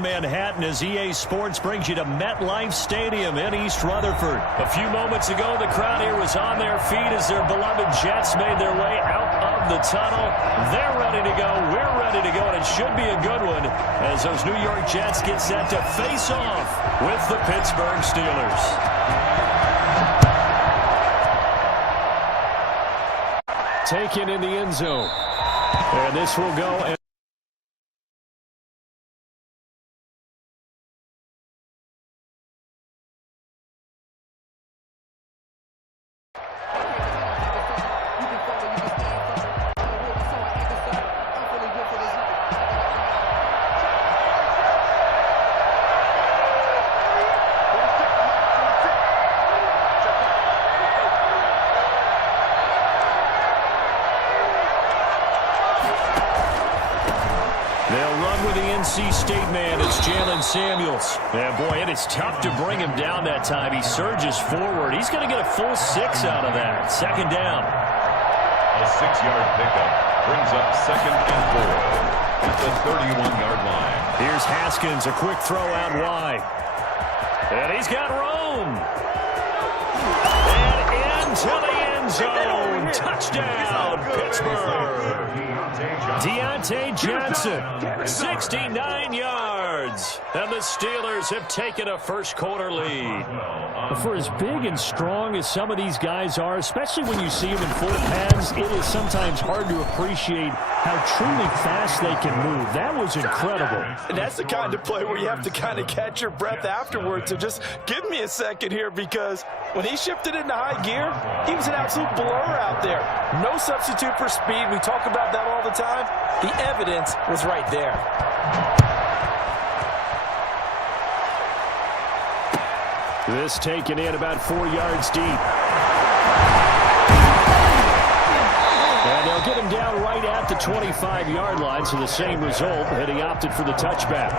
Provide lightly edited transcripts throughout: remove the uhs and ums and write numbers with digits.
Manhattan as EA Sports brings you to MetLife Stadium in East Rutherford. A few moments ago, the crowd here was on their feet as their beloved Jets made their way out of the tunnel. They're ready to go. We're ready to go, and it should be a good one as those New York Jets get set to face off with the Pittsburgh Steelers. Taken in the end zone. And this will go. NC State man, it's Jalen Samuels. Yeah, boy, it is tough to bring him down that time. He surges forward. He's going to get a full 6 out of that. Second down. A 6-yard pickup brings up 2nd and 4 at the 31-yard line. Here's Haskins, a quick throw out wide. And he's got room. And into the end zone. Touchdown, Pittsburgh. Deontay Johnson, 69 yards, and the Steelers have taken a first-quarter lead. For as big and strong as some of these guys are, especially when you see them in full pads, it is sometimes hard to appreciate how truly fast they can move. That was incredible. And that's the kind of play where you have to kind of catch your breath afterwards. So just give me a second here, because when he shifted into high gear, he was an absolute blur out there. No substitute for speed. We talk about that all the time. The evidence was right there. This taken in about 4 yards deep. And they'll get him down right at the 25-yard line, so the same result, and he opted for the touchback.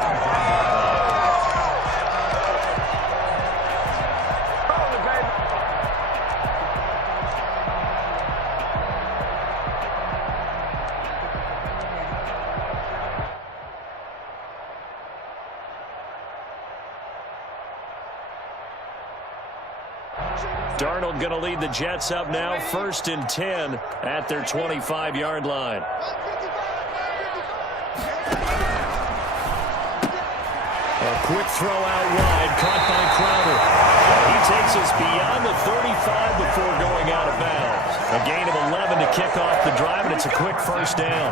Darnold going to lead the Jets up now, 1st and 10 at their 25-yard line. A quick throw out wide, caught by Crowder. He takes us beyond the 35 before going out of bounds. A gain of 11 to kick off the drive, and it's a quick first down.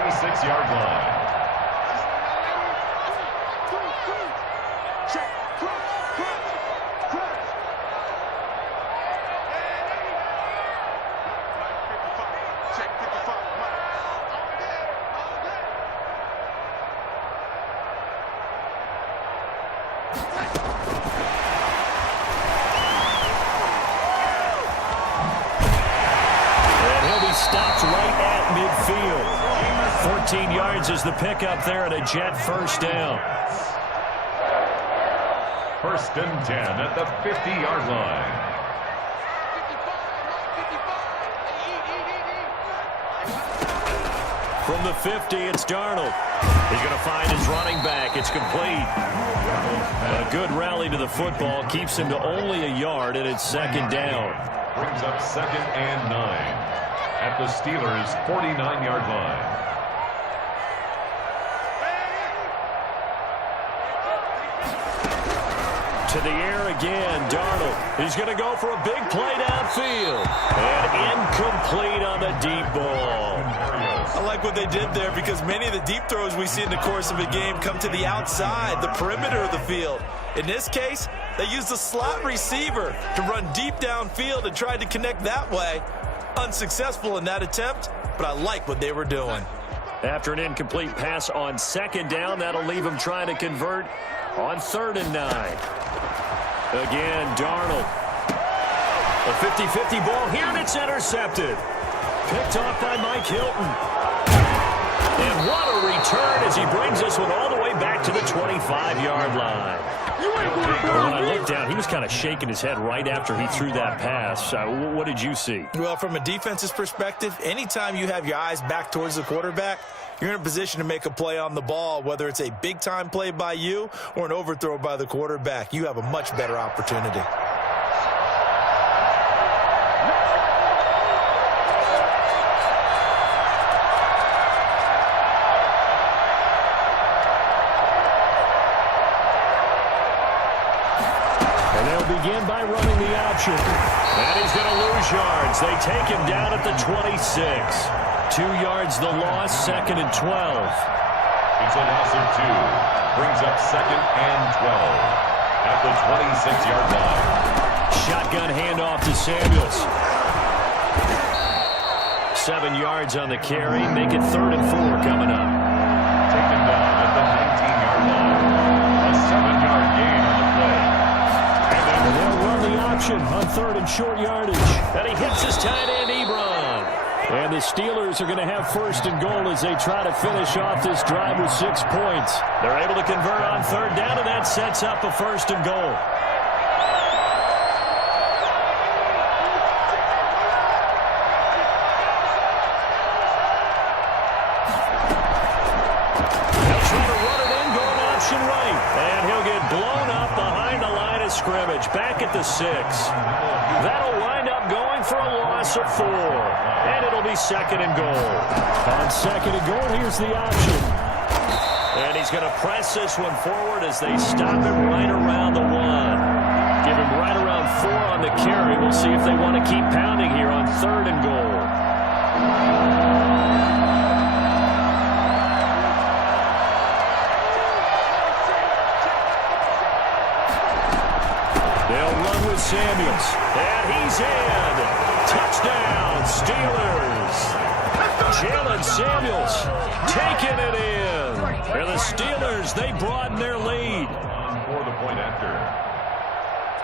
36-yard line. Stopped right at midfield. 14 yards is the pickup there at a Jet first down. 1st and 10 at the 50-yard line. From the 50, it's Darnold. He's going to find his running back. It's complete. A good rally to the football keeps him to only a yard, and it's 2nd down. Brings up 2nd and 9. At the Steelers' 49-yard line. To the air again, Darnold. He's going to go for a big play downfield. And incomplete on the deep ball. I like what they did there, because many of the deep throws we see in the course of a game come to the outside, the perimeter of the field. In this case, they used the slot receiver to run deep downfield and tried to connect that way. Unsuccessful in that attempt, but I like what they were doing. After an incomplete pass on 2nd down, that'll leave him trying to convert on 3rd and 9. Again, Darnold. A 50-50 ball here, and it's intercepted. Picked off by Mike Hilton. And what a return as he brings this one all the way back to the 25-yard line. When I looked down, he was kind of shaking his head right after he threw that pass. What did you see? Well, from a defense's perspective, anytime you have your eyes back towards the quarterback, you're in a position to make a play on the ball, whether it's a big-time play by you or an overthrow by the quarterback. You have a much better opportunity. Begin by running the option. And he's going to lose yards. They take him down at the 26. 2 yards the loss, 2nd and 12. It's a loss of 2. Brings up 2nd and 12 at the 26-yard line. Shotgun handoff to Samuels. 7 yards on the carry. Make it 3rd and 4 coming up. Taken down at the 19-yard line. A 7-yard gain on the play. And they'll run the option on 3rd and short yardage. And he hits his tight end, Ebron. And the Steelers are going to have 1st and goal as they try to finish off this drive with 6 points. They're able to convert on 3rd down, and that sets up a 1st and goal. They'll try to run it in, going option right. And he'll get blown up behind the line of scrimmage, back at the 6. That'll wind up going for a loss of 4. And it'll be 2nd and goal. On 2nd and goal, here's the option. And he's going to press this one forward as they stop him right around the 1. Give him right around 4 on the carry. We'll see if they want to keep pounding here on 3rd and goal. Samuels, and he's in. Touchdown, Steelers. Jalen Samuels taking it in. And the Steelers, they broaden their lead. For the point after.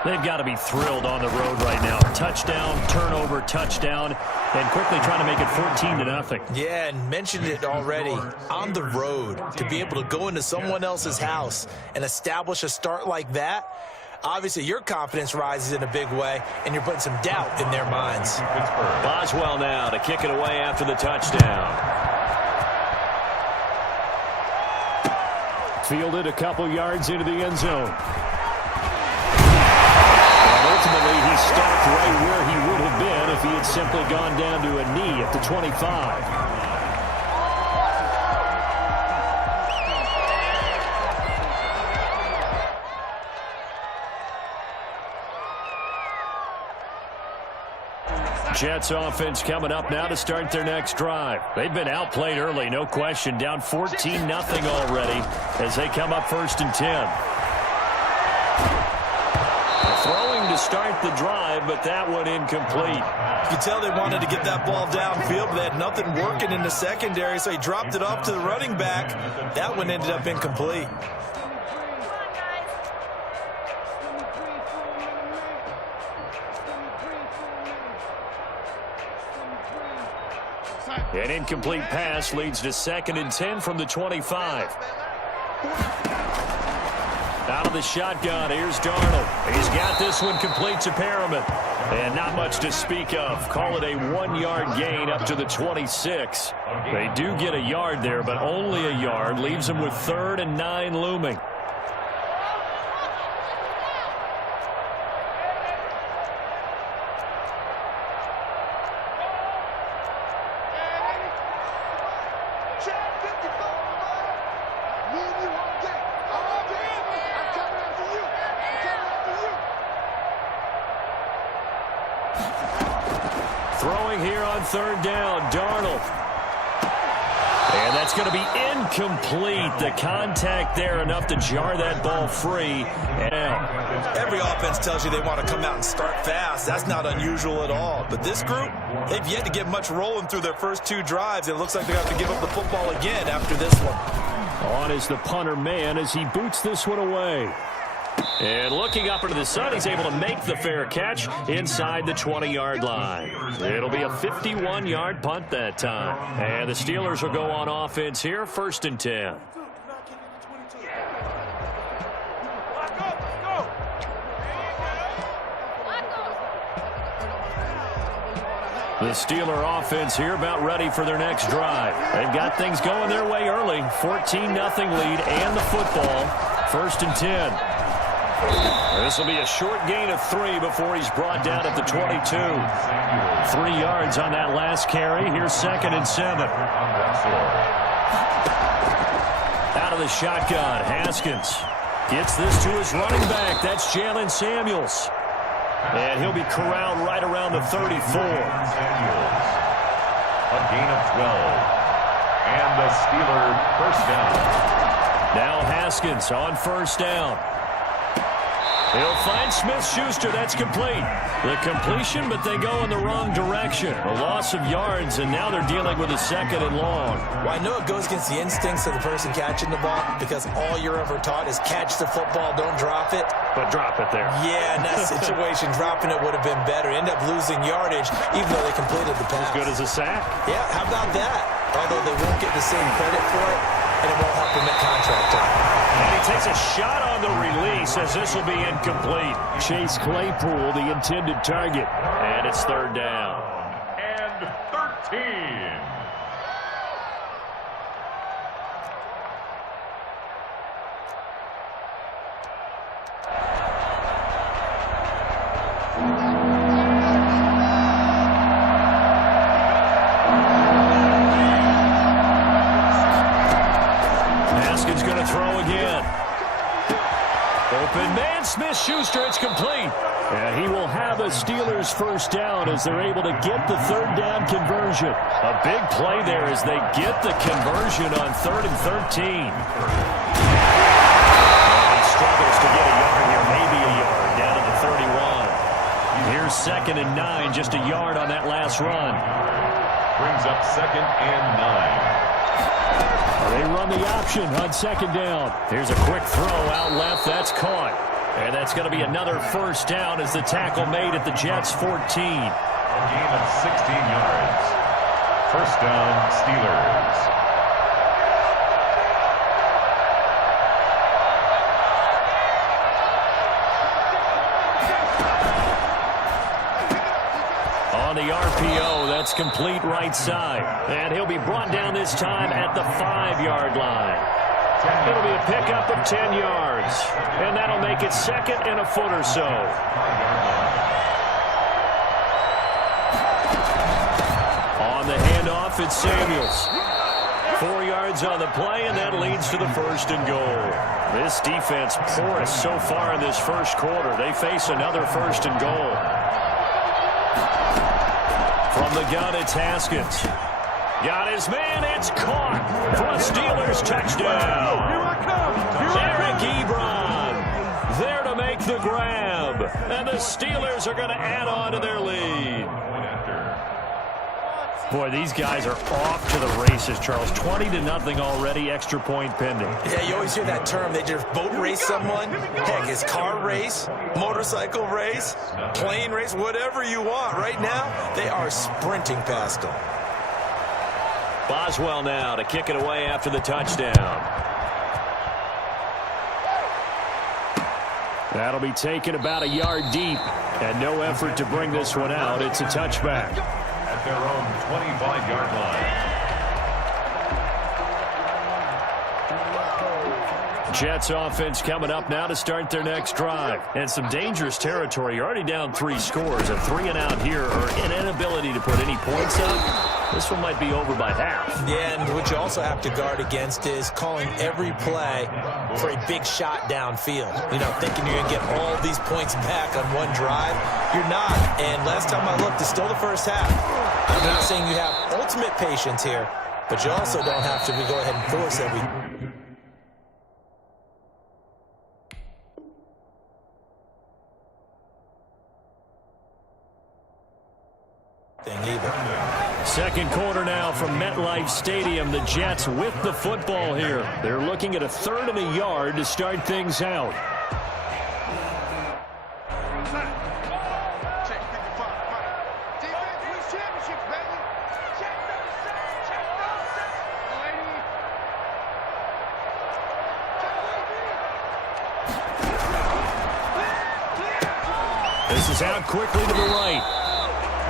They've got to be thrilled on the road right now. Touchdown, turnover, touchdown, and quickly trying to make it 14-0. Yeah, and mentioned it already. On the road, to be able to go into someone else's house and establish a start like that, obviously, your confidence rises in a big way, and you're putting some doubt in their minds. Boswell now to kick it away after the touchdown. Fielded a couple yards into the end zone. And ultimately, he stopped right where he would have been if he had simply gone down to a knee at the 25. Jets offense coming up now to start their next drive. They've been outplayed early, no question. Down 14-0 already as they come up 1st and 10. Throwing to start the drive, but that one incomplete. You can tell they wanted to get that ball downfield, but they had nothing working in the secondary, so he dropped it off to the running back. That one ended up incomplete. An incomplete pass leads to 2nd and 10 from the 25. Out of the shotgun, here's Darnold. He's got this one complete to Perriman. And not much to speak of. Call it a 1-yard gain up to the 26. They do get a yard there, but only a yard. Leaves them with 3rd and 9 looming. Throwing here on 3rd down, Darnold. And that's going to be incomplete. The contact there enough to jar that ball free. And every offense tells you they want to come out and start fast. That's not unusual at all. But this group, they've yet to get much rolling through their first 2 drives. It looks like they have to give up the football again after this one. On is the punter man as he boots this one away. And looking up into the sun, he's able to make the fair catch inside the 20-yard line. It'll be a 51-yard punt that time. And the Steelers will go on offense here, 1st and 10. The Steeler offense here about ready for their next drive. They've got things going their way early. 14-0 lead and the football. 1st and 10. This will be a short gain of 3 before he's brought down at the 22. 3 yards on that last carry. Here's 2nd and 7. Out of the shotgun, Haskins gets this to his running back. That's Jalen Samuels. And he'll be corralled right around the 34. A gain of 12. And the Steeler first down. Now Haskins on 1st down. He'll find Smith-Schuster. That's complete. The completion, but they go in the wrong direction. A loss of yards, and now they're dealing with a 2nd and long. Well, I know it goes against the instincts of the person catching the ball because all you're ever taught is catch the football, don't drop it. But drop it there. Yeah, in that situation, dropping it would have been better. End up losing yardage, even though they completed the pass. As good as a sack. Yeah, how about that? Although they won't get the same credit for it, and it won't help them at contract time. And he takes a shot on the release as this will be incomplete. Chase Claypool, the intended target. And it's 3rd down. And 13. Haskins going to throw again. Open man, Smith-Schuster, it's complete. And he will have a Steelers 1st down as they're able to get the 3rd down conversion. A big play there as they get the conversion on 3rd and 13. And he struggles to get a yard here, maybe a yard, down to the 31. Here's 2nd and 9, just a yard on that last run. Brings up 2nd and 9. They run the option on 2nd down. Here's a quick throw out left. That's caught. And that's going to be another 1st down as the tackle made at the Jets' 14. A gain of 16 yards. 1st down, Steelers. On the RPO, that's complete right side. And he'll be brought down this time at the 5-yard line. It'll be a pickup of 10 yards. And that'll make it 2nd and a foot or so. On the handoff, it's Samuels. 4 yards on the play, and that leads to the 1st and goal. This defense porous so far in this 1st quarter. They face another 1st and goal. From the gun, it's Haskins. Got his man, it's caught for a Steelers touchdown. Eric Ebron there to make the grab. And the Steelers are going to add on to their lead. Boy, these guys are off to the races, Charles. 20-0 already, extra point pending. Yeah, you always hear that term. They just boat race someone. Heck, it's car race, motorcycle race, plane race, whatever you want. Right now, they are sprinting past them. Boswell now to kick it away after the touchdown. That'll be taken about a yard deep, and no effort to bring this one out. It's a touchback. At their own 25-yard line. Jets offense coming up now to start their next drive. And some dangerous territory. You're already down 3 scores. A 3 and out here, or an inability to put any points up. This one might be over by half. Yeah, and what you also have to guard against is calling every play for a big shot downfield. You know, thinking you're going to get all these points back on one drive. You're not. And last time I looked, it's still the first half. I'm not saying you have ultimate patience here, but you also don't have to go ahead and force everything either. Second quarter now from MetLife Stadium. The Jets with the football here. They're looking at a 3rd and a yard to start things out. This is out quickly to the right.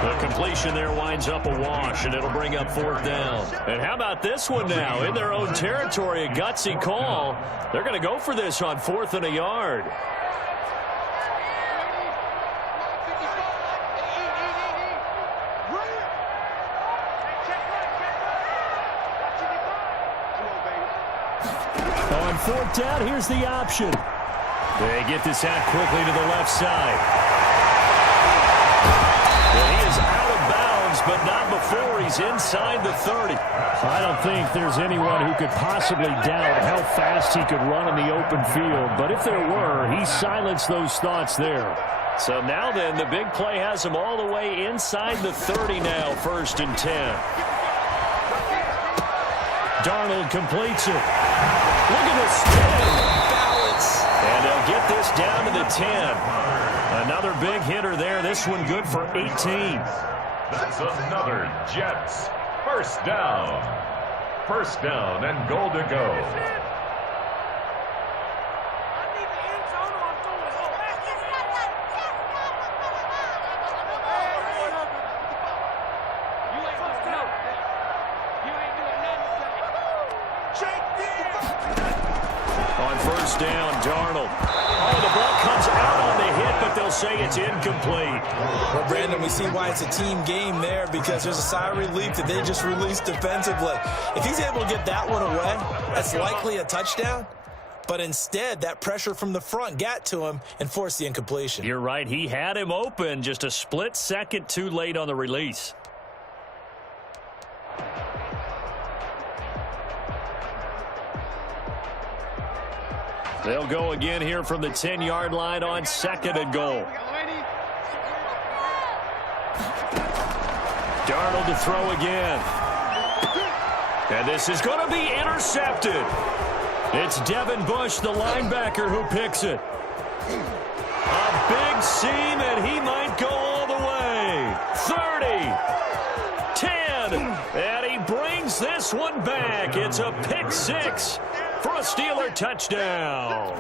The completion there winds up a wash, and it'll bring up 4th down. And how about this one now? In their own territory, a gutsy call. They're going to go for this on 4th and a yard. On 4th down, here's the option. They get this out quickly to the left side. Well, he is out of bounds, but not before he's inside the 30. I don't think there's anyone who could possibly doubt how fast he could run in the open field. But if there were, he silenced those thoughts there. So now then, the big play has him all the way inside the 30 now, 1st and 10. Darnold completes it. Look at this spin. Balance. And they'll get this down to the 10. Another big hitter there. This one good for 18. That's another Jets. 1st down. 1st down and goal to go. On 1st down, Darnold. Oh, the ball comes out on the hit, but they'll say it's incomplete. Well, Brandon, we see why it's a team game there, because there's a sigh of relief that they just released defensively. If he's able to get that one away, that's likely a touchdown. But instead, that pressure from the front got to him and forced the incompletion. You're right. He had him open, just a split second too late on the release. They'll go again here from the 10-yard line on 2nd and goal. Darnold to throw again. And this is going to be intercepted. It's Devin Bush, the linebacker, who picks it. A big seam, and he might go all the way. 30, 10, and he brings this one back. It's a pick 6. For a Steeler touchdown.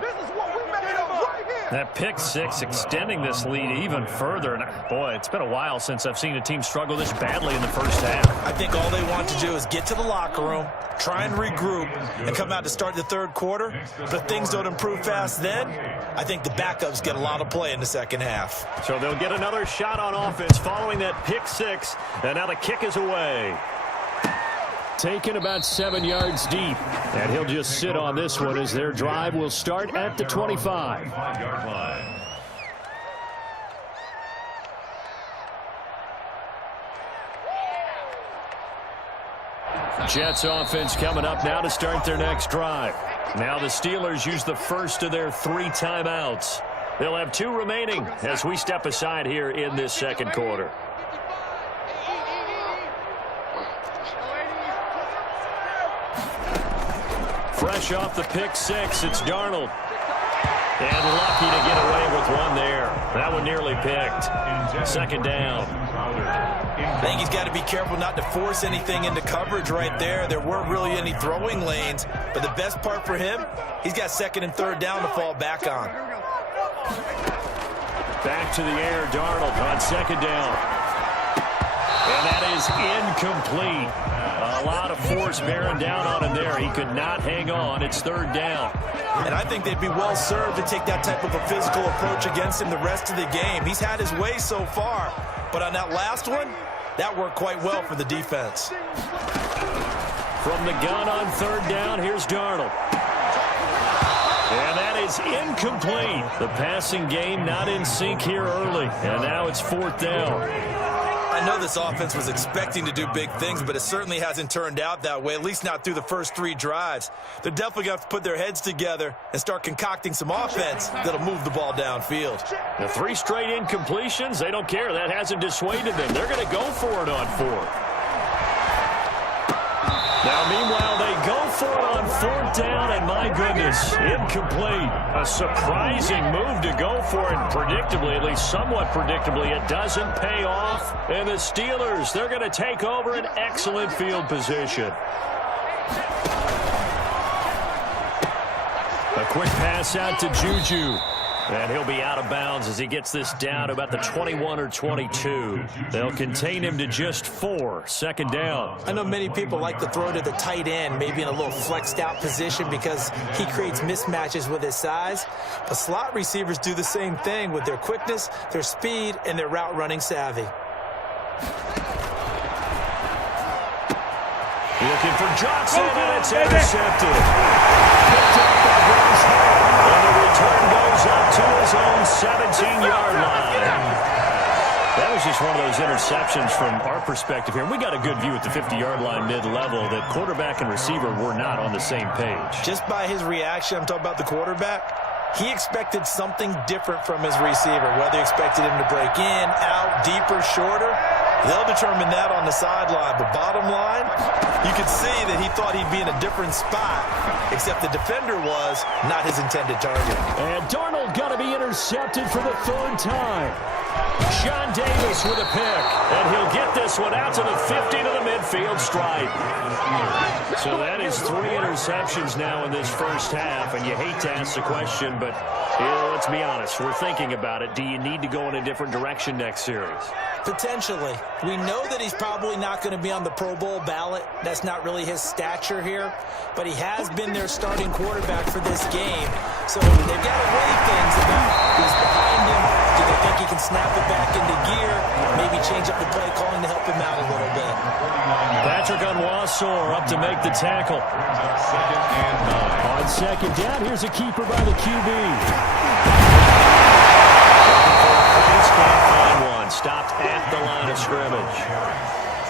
This is what we made up right here. That pick 6 extending this lead even further. And boy, it's been a while since I've seen a team struggle this badly in the 1st half. I think all they want to do is get to the locker room, try and regroup, and come out to start the 3rd quarter. But if things don't improve fast then, I think the backups get a lot of play in the 2nd half. So they'll get another shot on offense following that pick 6. And now the kick is away. Taken about 7 yards deep. And he'll just sit on this one as their drive will start at the 25. 5-yard line. Jets offense coming up now to start their next drive. Now the Steelers use the first of their 3 timeouts. They'll have 2 remaining as we step aside here in this 2nd quarter. Fresh off the pick 6, it's Darnold. And lucky to get away with one there. That one nearly picked. 2nd down. I think he's got to be careful not to force anything into coverage right there. There weren't really any throwing lanes. But the best part for him, he's got 2nd and 3rd down to fall back on. Back to the air, Darnold on 2nd down. And that is incomplete. A lot of force bearing down on him there. He could not hang on. It's 3rd down. And I think they'd be well served to take that type of a physical approach against him the rest of the game. He's had his way so far. But on that last one, that worked quite well for the defense. From the gun on 3rd down, here's Darnold. And that is incomplete. The passing game not in sync here early. And now it's 4th down. I know this offense was expecting to do big things, but it certainly hasn't turned out that way, at least not through the first 3 drives. They're definitely going to have to put their heads together and start concocting some offense that'll move the ball downfield. The 3 straight incompletions, they don't care. That hasn't dissuaded them. They're going to go for it on 4th. Now, meanwhile, they go for it on 4th down, and my goodness, incomplete. A surprising move to go for it, predictably, at least somewhat predictably. It doesn't pay off, and the Steelers, they're going to take over an excellent field position. A quick pass out to Juju. And he'll be out of bounds as he gets this down to about the 21 or 22. They'll contain him to just 4. Second down. I know many people like to throw to the tight end, maybe in a little flexed out position because he creates mismatches with his size. But slot receivers do the same thing with their quickness, their speed, and their route running savvy. Looking for Johnson, and it's intercepted. Picked up by Bruce Hill, and the return goes up to his own 17-yard line. That was just one of those interceptions from our perspective here. We got a good view at the 50-yard line mid-level that quarterback and receiver were not on the same page. Just by his reaction, I'm talking about the quarterback, he expected something different from his receiver, whether he expected him to break in, out, deeper, shorter. They'll determine that on the sideline. But bottom line, you could see that he thought he'd be in a different spot, except the defender was not his intended target. And Darnold got to be intercepted for the 3rd time. Sean Davis with a pick, and he'll get this one out to the 50 to the midfield stripe. So that is 3 interceptions now in this first half, and you hate to ask the question, but let's be honest, we're thinking about it. Do you need to go in a different direction next series? Potentially. We know that he's probably not going to be on the Pro Bowl ballot. That's not really his stature here. But he has been their starting quarterback for this game. So they've got to weigh things about who's behind him. Do they think he can snap it back into gear? Maybe change up the play calling to help him out a little bit. Patrick Onwuasor up to make the tackle. On second down, here's a keeper by the QB. Can't find one. Stopped at the line of scrimmage.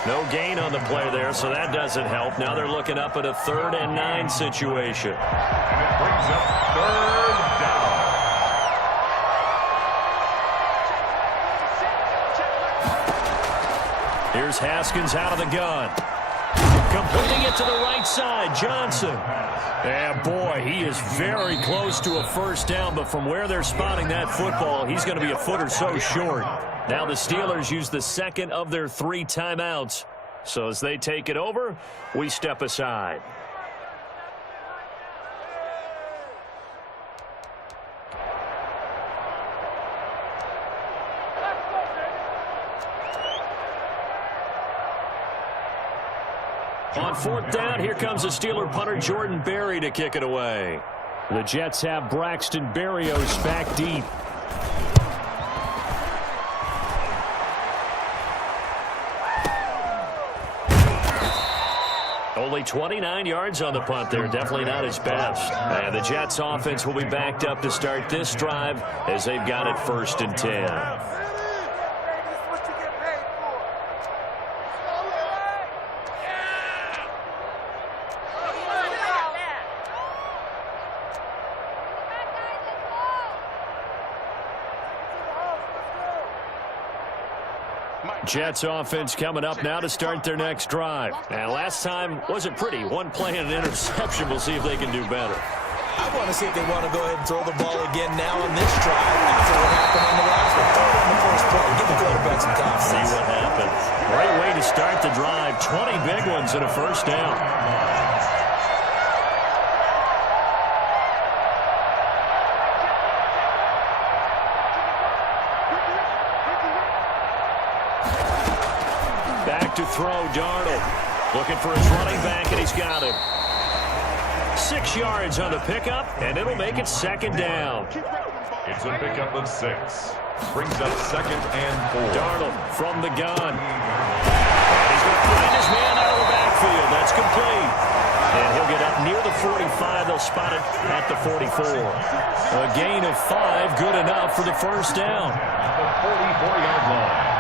No gain on the play there, so that doesn't help. Now they're looking up at a 3rd and 9 situation. And it brings up 3rd down. Here's Haskins out of the gun. Completing it to the right side, Johnson. And boy, he is very close to a first down, but from where they're spotting that football, he's going to be a foot or so short. Now the Steelers use the 2nd of their 3 timeouts. So as they take it over, we step aside. On 4th down, here comes the Steeler punter Jordan Berry to kick it away. The Jets have Braxton Berrios back deep. Only 29 yards on the punt there. Definitely not his best. And the Jets offense will be backed up to start this drive as they've got it 1st and 10. Jets offense coming up now to start their next drive. And last time wasn't pretty. 1 play and an interception. We'll see if they can do better. I want to see if they want to go ahead and throw the ball again now on this drive after what happened on the last one. Throw it on the first play. Give the quarterback some confidence. See what happens. Great way to start the drive. 20 big ones and a first down. To throw, Darnold looking for his running back, and he's got him. 6 yards on the pickup, and it'll make it 2nd down. It's a pickup of 6. Brings up 2nd and 4. Darnold from the gun. He's going to find his man out of the backfield. That's complete. And he'll get up near the 45. They'll spot it at the 44. A gain of 5, good enough for the first down. At the 44-yard line.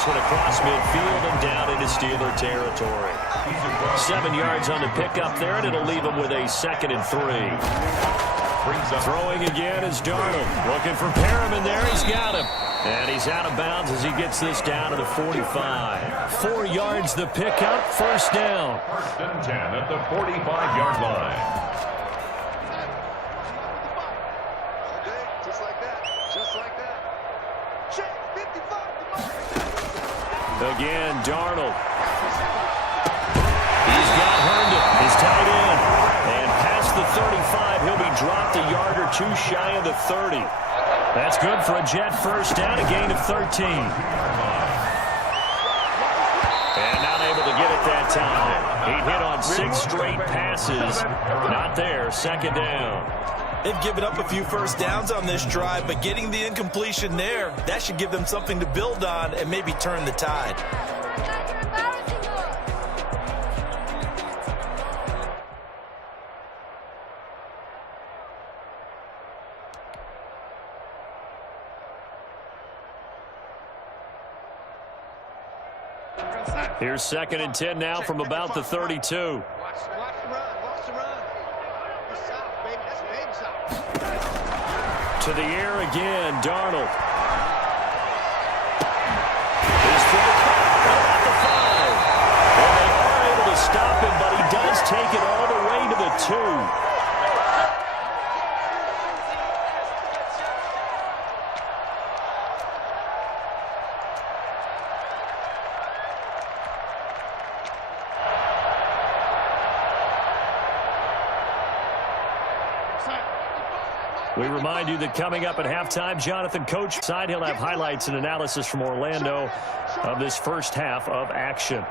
Across midfield and down into Steeler territory. 7 yards on the pickup there, and it'll leave them with a 2nd and 3. brings up... Throwing again is Darnold. Looking for Perriman there. He's got him. And he's out of bounds as he gets this down to the 45. 4 yards the pickup. First down. First and 10 at the 45-yard line. Just like that. Just like that. Check 55. Again, Darnold. He's got Herndon, his tight end. And past the 35, he'll be dropped a yard or 2 shy of the 30. That's good for a Jet first down, a gain of 13. And not able to get it that time. He hit on 6 straight passes. Not there, second down. They've given up a few first downs on this drive, but getting the incompletion there, that should give them something to build on and maybe turn the tide. Here's second and 10 now from about the 32. Watch the run. Watch the run. That's south, baby. That's baby south. To the air again, Darnold. He's for the count at the 5. And they are able to stop him, but he does take it all the way to the 2. We remind you that coming up at halftime, Jonathan Coach side, he'll have highlights and analysis from Orlando of this first half of action.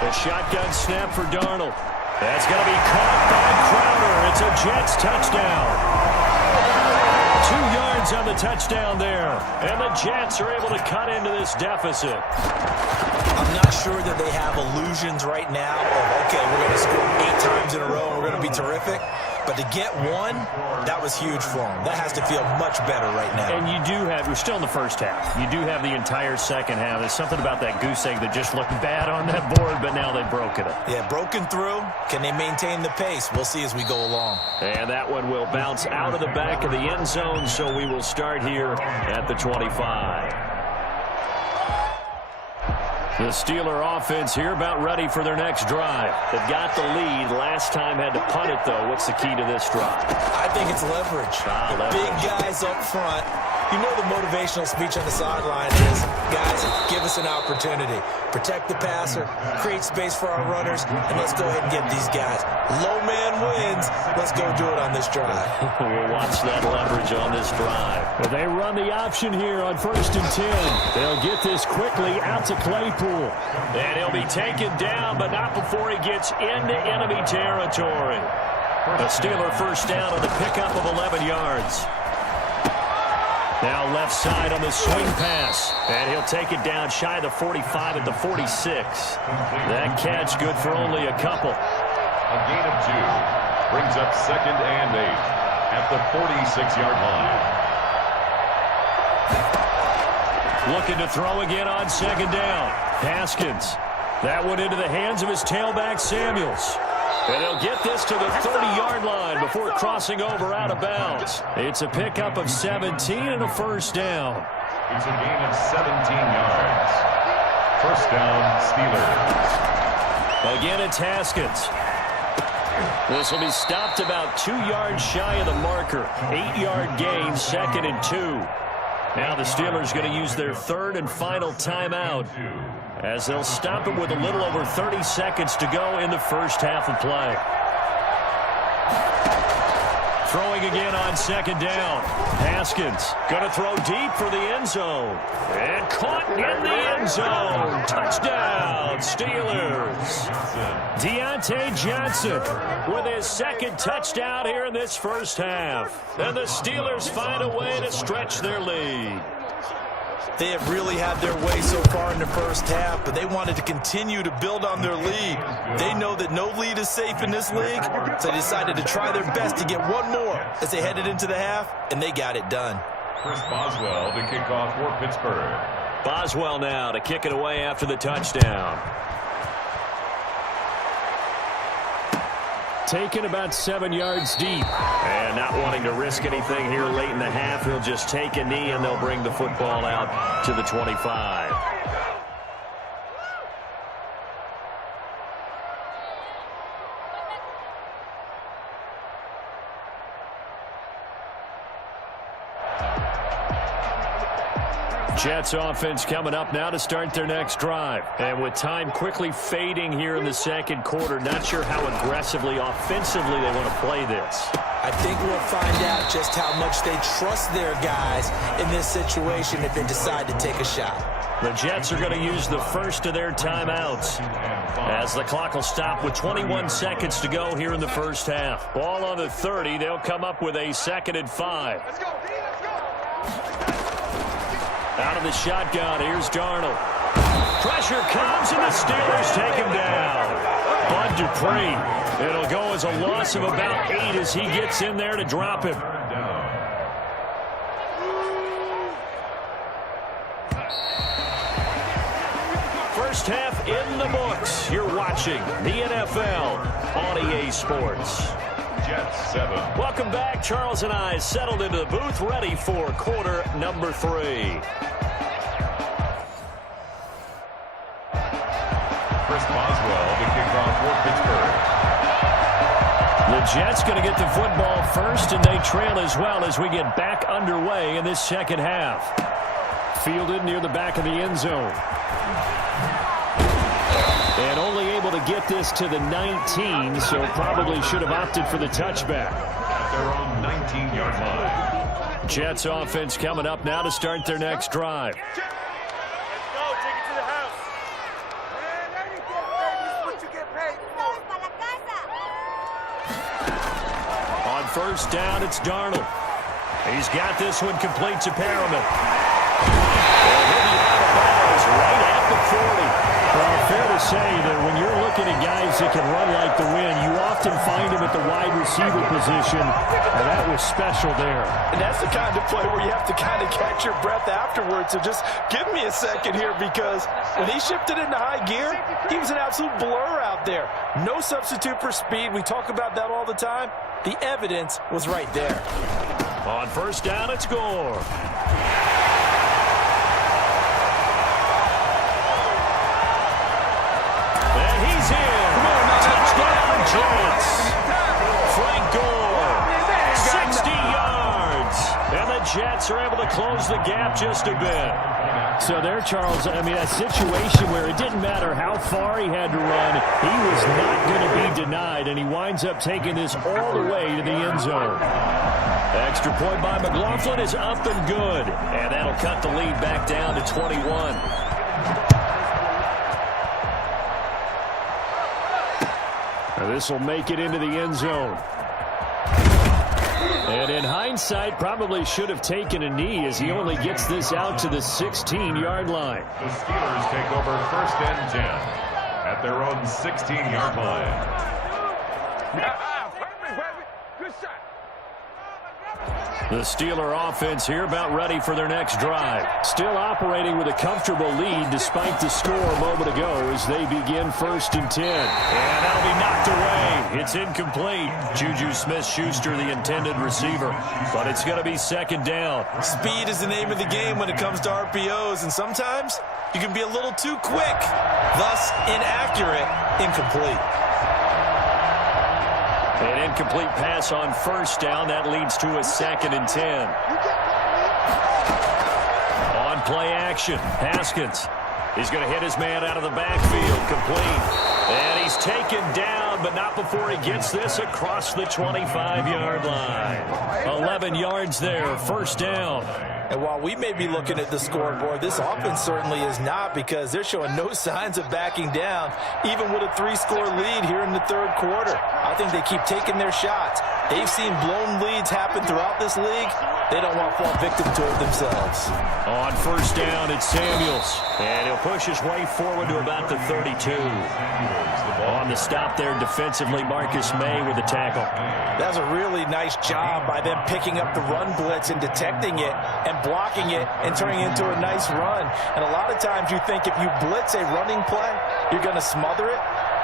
The shotgun snap for Darnold. That's going to be caught by Crowder. It's a Jets touchdown. 2 yards on the touchdown there. And the Jets are able to cut into this deficit. I'm not sure that they have illusions right now of, okay, we're going to score 8 times in a row and we're going to be terrific. But to get one, that was huge for them. That has to feel much better right now. And you do have, we're still in the first half. You do have the entire second half. There's something about that goose egg that just looked bad on that board, but now they've broken it. Yeah, broken through. Can they maintain the pace? We'll see as we go along. And that one will bounce out of the back of the end zone, so we will start here at the 25. The Steeler offense here about ready for their next drive. They've got the lead. Last time had to punt it, though. What's the key to this drive? I think it's leverage. Leverage. Big guys up front. You know the motivational speech on the sideline is, guys, give us an opportunity. Protect the passer, create space for our runners, and let's go ahead and get these guys. Low man wins. Let's go do it on this drive. We'll watch that leverage on this drive. But they run the option here on 1st and 10. They'll get this quickly out to Claypool. And he'll be taken down, but not before he gets into enemy territory. A Steeler first down on the pickup of 11 yards. Now left side on the swing pass. And he'll take it down shy of the 45 at the 46. That catch good for only a couple. A gain of 2 brings up second and 8 at the 46-yard line. Looking to throw again on second down. Haskins. That one into the hands of his tailback, Samuels. And he'll get this to the 30-yard line before crossing over out of bounds. It's a pickup of 17 and a first down. It's a gain of 17 yards. First down, Steelers. Again, it's Haskins. This will be stopped about 2 yards shy of the marker. 8-yard gain, 2nd and 2. Now the Steelers going to use their 3rd and final timeout, as they'll stop it with a little over 30 seconds to go in the first half of play. Throwing again on second down. Haskins going to throw deep for the end zone. And caught in the end zone. Touchdown, Steelers. Deontay Johnson with his 2nd touchdown here in this first half. And the Steelers find a way to stretch their lead. They have really had their way so far in the first half, but they wanted to continue to build on their lead. They know that no lead is safe in this league, so they decided to try their best to get one more as they headed into the half, and they got it done. Chris Boswell to kick off for Pittsburgh. Boswell now to kick it away after the touchdown. Taken about 7 yards deep. And not wanting to risk anything here late in the half, he'll just take a knee and they'll bring the football out to the 25. Jets offense coming up now to start their next drive. And with time quickly fading here in the second quarter, not sure how aggressively, offensively they want to play this. I think we'll find out just how much they trust their guys in this situation if they decide to take a shot. The Jets are going to use the first of their timeouts as the clock will stop with 21 seconds to go here in the first half. Ball on the 30. They'll come up with a 2nd and 5. Let's go, D, let's go. Out of the shotgun, here's Darnold. Pressure comes, and the Steelers take him down. Bud Dupree. It'll go as a loss of about 8 as he gets in there to drop him. First half in the books. You're watching the NFL on EA Sports. Jets 7. Welcome back. Charles and I settled into the booth, ready for quarter number 3. Chris Boswell to kick off for Pittsburgh. The Jets going to get the football first, and they trail as well as we get back underway in this second half. Fielded near the back of the end zone. And only able to get this to the 19, so probably should have opted for the touchback. At their own 19-yard line. Jets offense coming up now to start their next drive. Let's go, take it to the house. Man, let it go, baby. This is what you get paid for. On first down, it's Darnold. He's got this one complete to Perriman. Right at the 40. Well, fair to say that when you're looking at guys that can run like the wind, you often find them at the wide receiver position, and that was special there. And that's the kind of play where you have to kind of catch your breath afterwards. So just give me a second here, because when he shifted into high gear, he was an absolute blur out there. No substitute for speed. We talk about that all the time. The evidence was right there. On first down, it's Gore. He's in. Touchdown, Jets. Frank Gore, 60 yards. And the Jets are able to close the gap just a bit. So there, Charles, I mean, a situation where it didn't matter how far he had to run, he was not going to be denied, and he winds up taking this all the way to the end zone. Extra point by McLaughlin is up and good, and that'll cut the lead back down to 21. This will make it into the end zone. And in hindsight, probably should have taken a knee as he only gets this out to the 16-yard line. The Steelers take over 1st and 10 at their own 16-yard line. Good shot. The Steeler offense here about ready for their next drive. Still operating with a comfortable lead despite the score a moment ago as they begin 1st and 10. And that'll be knocked away. It's incomplete. Juju Smith-Schuster, the intended receiver. But it's going to be 2nd down. Speed is the name of the game when it comes to RPOs, and sometimes you can be a little too quick, thus inaccurate, incomplete. An incomplete pass on first down. That leads to a 2nd and 10. On play action, Haskins. He's going to hit his man out of the backfield. Complete. And he's taken down, but not before he gets this across the 25-yard line. 11 yards there, 1st down. And while we may be looking at the scoreboard, this offense certainly is not, because they're showing no signs of backing down, even with a 3-score lead here in the 3rd quarter. I think they keep taking their shots. They've seen blown leads happen throughout this league, They don't want to fall victim to it themselves. On first down, it's Samuels. And he'll push his way forward to about the 32. On the stop there defensively, Marcus May with the tackle. That's a really nice job by them picking up the run blitz and detecting it and blocking it and turning it into a nice run. And a lot of times you think if you blitz a running play, you're going to smother it.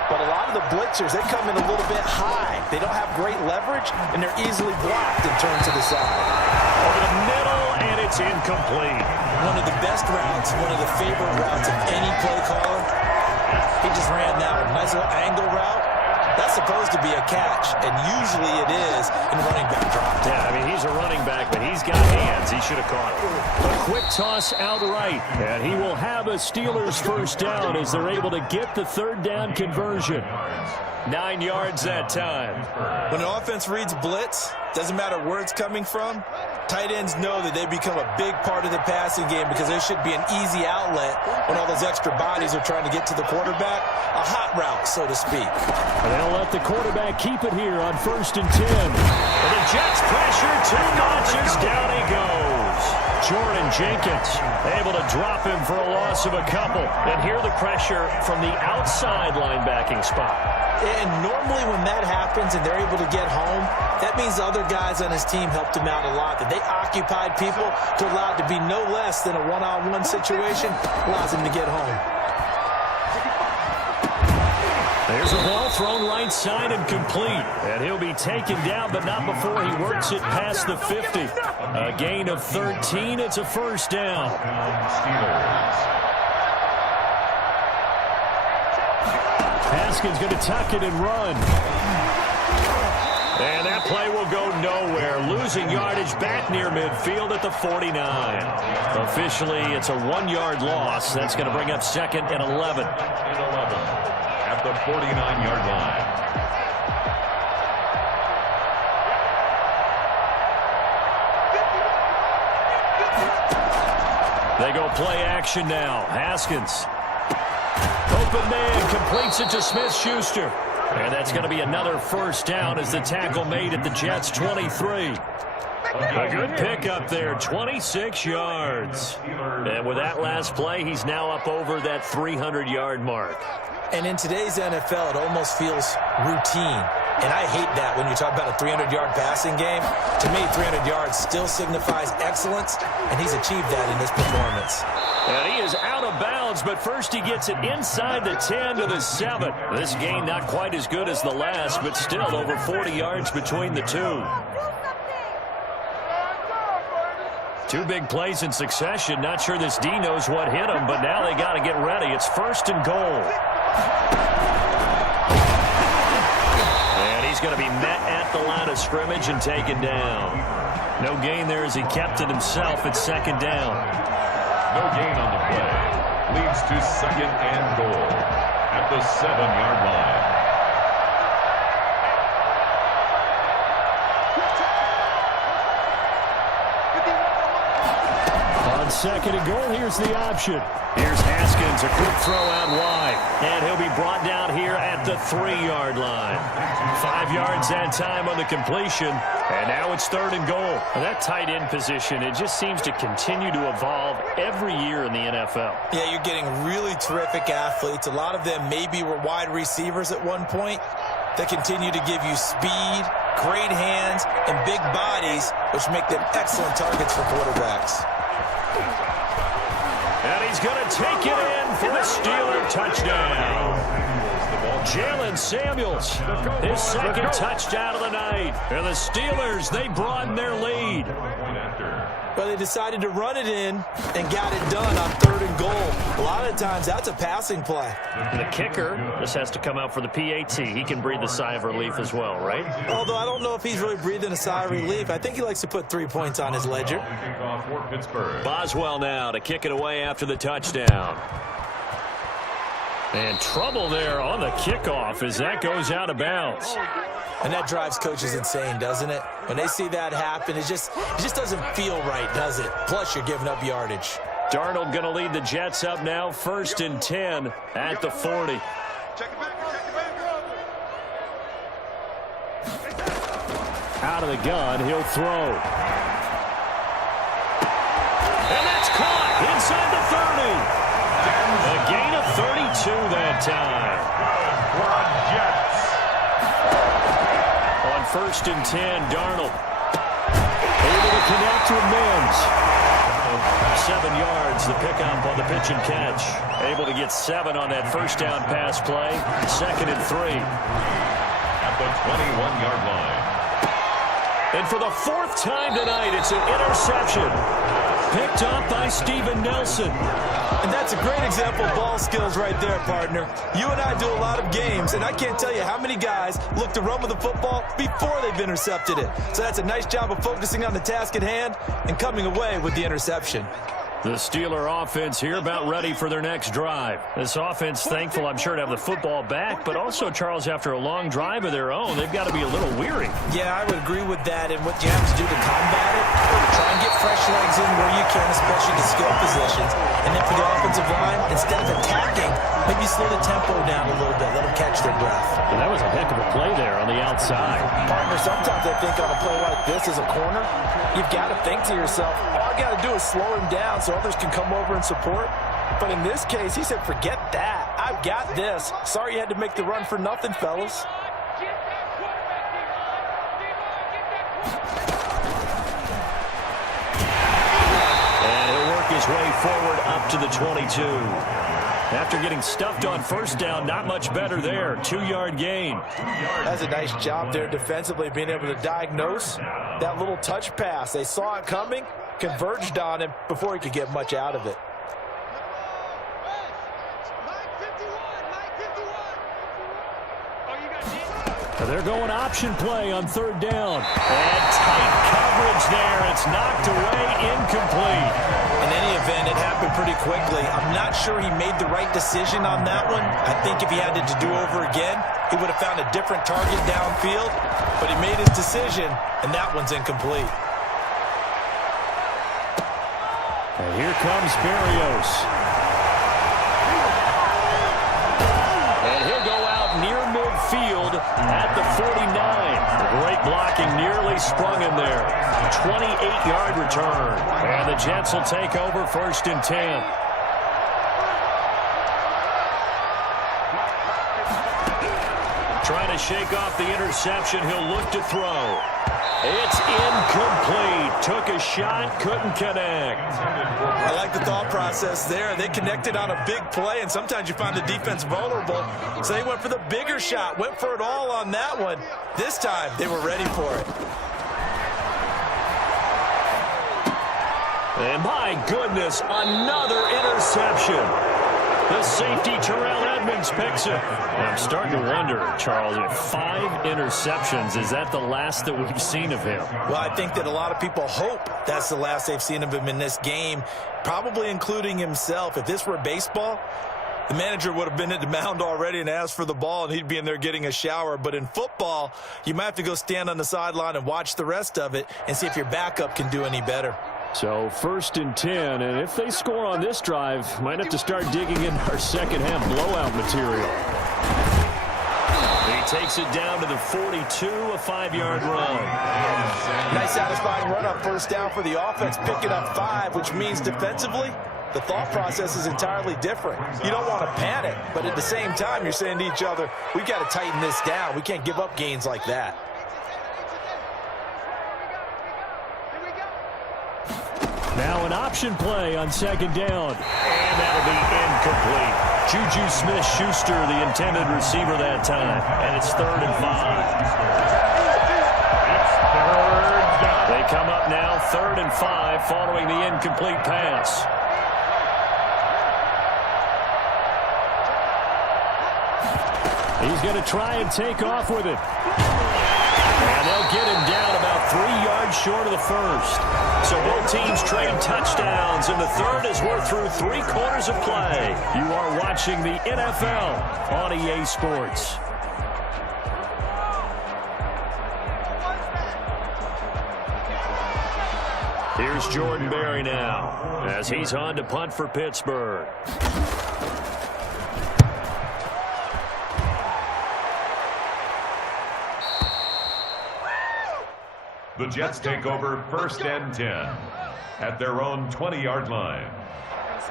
But a lot of the blitzers, they come in a little bit high. They don't have great leverage, and they're easily blocked and turned to the side. Over the middle, and it's incomplete. One of the best routes, one of the favorite routes of any play caller. He just ran that one. Nice little angle route. That's supposed to be a catch, and usually it is in running back drop. Yeah, I mean, he's a running back, but he's got hands. He should have caught it. A quick toss out right, and he will have a Steelers first down as they're able to get the third down conversion. 9 yards that time. When an offense reads blitz, doesn't matter where it's coming from, tight ends know that they become a big part of the passing game because there should be an easy outlet when all those extra bodies are trying to get to the quarterback. A hot route, so to speak. And they'll let the quarterback keep it here on 1st and 10. And the Jets pressure, 2 notches, down he goes. Jordan Jenkins able to drop him for a loss of a couple. And here the pressure from the outside linebacking spot. And normally when that happens and they're able to get home, that means the other guys on his team helped him out a lot. That they occupied people to allow it to be no less than a one-on-one situation, allows him to get home. There's a ball thrown right side and complete. And he'll be taken down, but not before he works it past the 50. A gain of 13. It's a first down. Haskins going to tuck it and run. And that play will go nowhere. Losing yardage back near midfield at the 49. Officially, it's a 1-yard loss. That's going to bring up 2nd and 11. At the 49-yard line. They go play action now. Haskins. Open man completes it to Smith-Schuster. And that's going to be another first down as the tackle made at the Jets' 23. A good pickup there, 26 yards. And with that last play, he's now up over that 300-yard mark. And in today's NFL, it almost feels routine. And I hate that when you talk about a 300-yard passing game. To me, 300 yards still signifies excellence, and he's achieved that in this performance. And he is out of bounds, but first he gets it inside the 10 to the 7. This game not quite as good as the last, but still over 40 yards between the two. 2 big plays in succession. Not sure this D knows what hit him, but now they got to get ready. It's 1st and goal. And he's going to be met at the line of scrimmage and taken down. No gain there as he kept it himself at 2nd down. No gain on the play. Leads to 2nd and goal at the 7-yard line. On 2nd and goal, here's the option. Here's Haskins, a quick throw out wide. And he'll be brought down here at the 3-yard line. 5 yards that time on the completion. And now it's 3rd and goal. That tight end position, it just seems to continue to evolve every year in the NFL. Yeah, you're getting really terrific athletes. A lot of them maybe were wide receivers at one point. They continue to give you speed, great hands, and big bodies, which make them excellent targets for quarterbacks. And he's going to take it in for a Steeler touchdown. Jalen Samuels, his 2nd touchdown of the night. And the Steelers, they broaden their lead. But they decided to run it in and got it done on 3rd and goal. A lot of times, that's a passing play. The kicker just has to come out for the PAT. He can breathe a sigh of relief as well, right? Although I don't know if he's really breathing a sigh of relief. I think he likes to put 3 points on his ledger. For Pittsburgh. Boswell now to kick it away after the touchdown. And trouble there on the kickoff as that goes out of bounds. And that drives coaches insane, doesn't it? When they see that happen, it just doesn't feel right, does it? Plus, you're giving up yardage. Darnold going to lead the Jets up now, 1st and 10 at the 40. Check it back, Out of the gun, he'll throw. And that's caught inside the 30. A gain of 32 that time. On 1st and 10, Darnold able to connect with Mims. 7 yards, the pickup on the pitch and catch. Able to get 7 on that first down pass play. 2nd and 3. At the 21-yard line. And for the 4th time tonight, it's an interception. Picked up by Steven Nelson. And that's a great example of ball skills right there, partner. You and I do a lot of games, and I can't tell you how many guys look to run with the football before they've intercepted it. So that's a nice job of focusing on the task at hand and coming away with the interception. The Steeler offense here about ready for their next drive. This offense thankful, I'm sure, to have the football back, but also, Charles, after a long drive of their own, they've got to be a little weary. Yeah, I would agree with that. And what you have to do to combat it, try and get fresh legs in where you can, especially the skill positions. And then for the offensive line, instead of attacking, maybe slow the tempo down a little bit. Let them catch their breath. And that was a heck of a play there on the outside. Partner, sometimes I think on a play like this as a corner, you've got to think to yourself, all I got to do is slow him down so others can come over and support. But in this case, he said, forget that. I've got this. Sorry you had to make the run for nothing, fellas. And he'll work his way forward up to the 22. After getting stuffed on 1st down, not much better there. 2-yard gain. That's a nice job there defensively, being able to diagnose that little touch pass. They saw it coming, converged on him before he could get much out of it. They're going option play on 3rd down. And tight coverage there. It's knocked away, incomplete. In any event, it happened pretty quickly. I'm not sure he made the right decision on that one. I think if he had it to do over again, he would have found a different target downfield. But he made his decision, and that one's incomplete. And here comes Berrios. And he'll go out near midfield at the 49. Great blocking, nearly sprung him there. 28-yard return. And the Jets will take over 1st and 10. Trying to shake off the interception. He'll look to throw. It's incomplete. Took a shot, couldn't connect. I like the thought process there. They connected on a big play, and sometimes you find the defense vulnerable. So they went for the bigger shot, went for it all on that one. This time, they were ready for it. And my goodness, another interception. The safety, Terrell Edmonds, picks it. And I'm starting to wonder, Charles, if 5 interceptions, is that the last that we've seen of him? Well, I think that a lot of people hope that's the last they've seen of him in this game, probably including himself. If this were baseball, the manager would have been at the mound already and asked for the ball, and he'd be in there getting a shower. But in football, you might have to go stand on the sideline and watch the rest of it and see if your backup can do any better. So 1st and 10, and if they score on this drive, might have to start digging in our second half blowout material. He takes it down to the 42, a 5-yard run. Nice satisfying run up 1st down for the offense, picking up 5, which means defensively, the thought process is entirely different. You don't want to panic, but at the same time, you're saying to each other, we've got to tighten this down. We can't give up gains like that. Now an option play on 2nd down. And that'll be incomplete. Juju Smith-Schuster, the intended receiver that time. And it's 3rd and 5. They come up now 3rd and 5 following the incomplete pass. He's going to try and take off with it. And they'll get him down about 3 yards short of the 1st. So both teams trade touchdowns, and the 3rd as we're through 3 quarters of play. You are watching the NFL on EA Sports. Here's Jordan Berry now as he's on to punt for Pittsburgh. The Jets take over 1st and 10. at their own 20-yard line.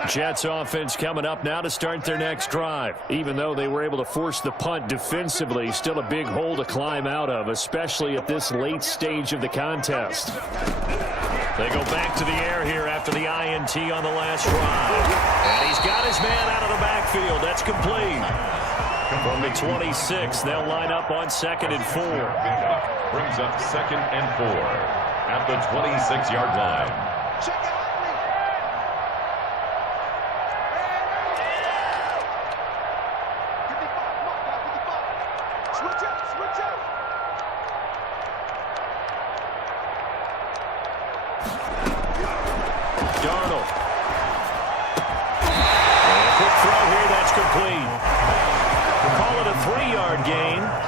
Jets offense coming up now to start their next drive. Even though they were able to force the punt defensively, still a big hole to climb out of, especially at this late stage of the contest. They go back to the air here after the INT on the last drive. And he's got his man out of the backfield. That's complete. From the 26, they'll line up on 2nd and 4. Brings up 2nd and 4 at the 26-yard line.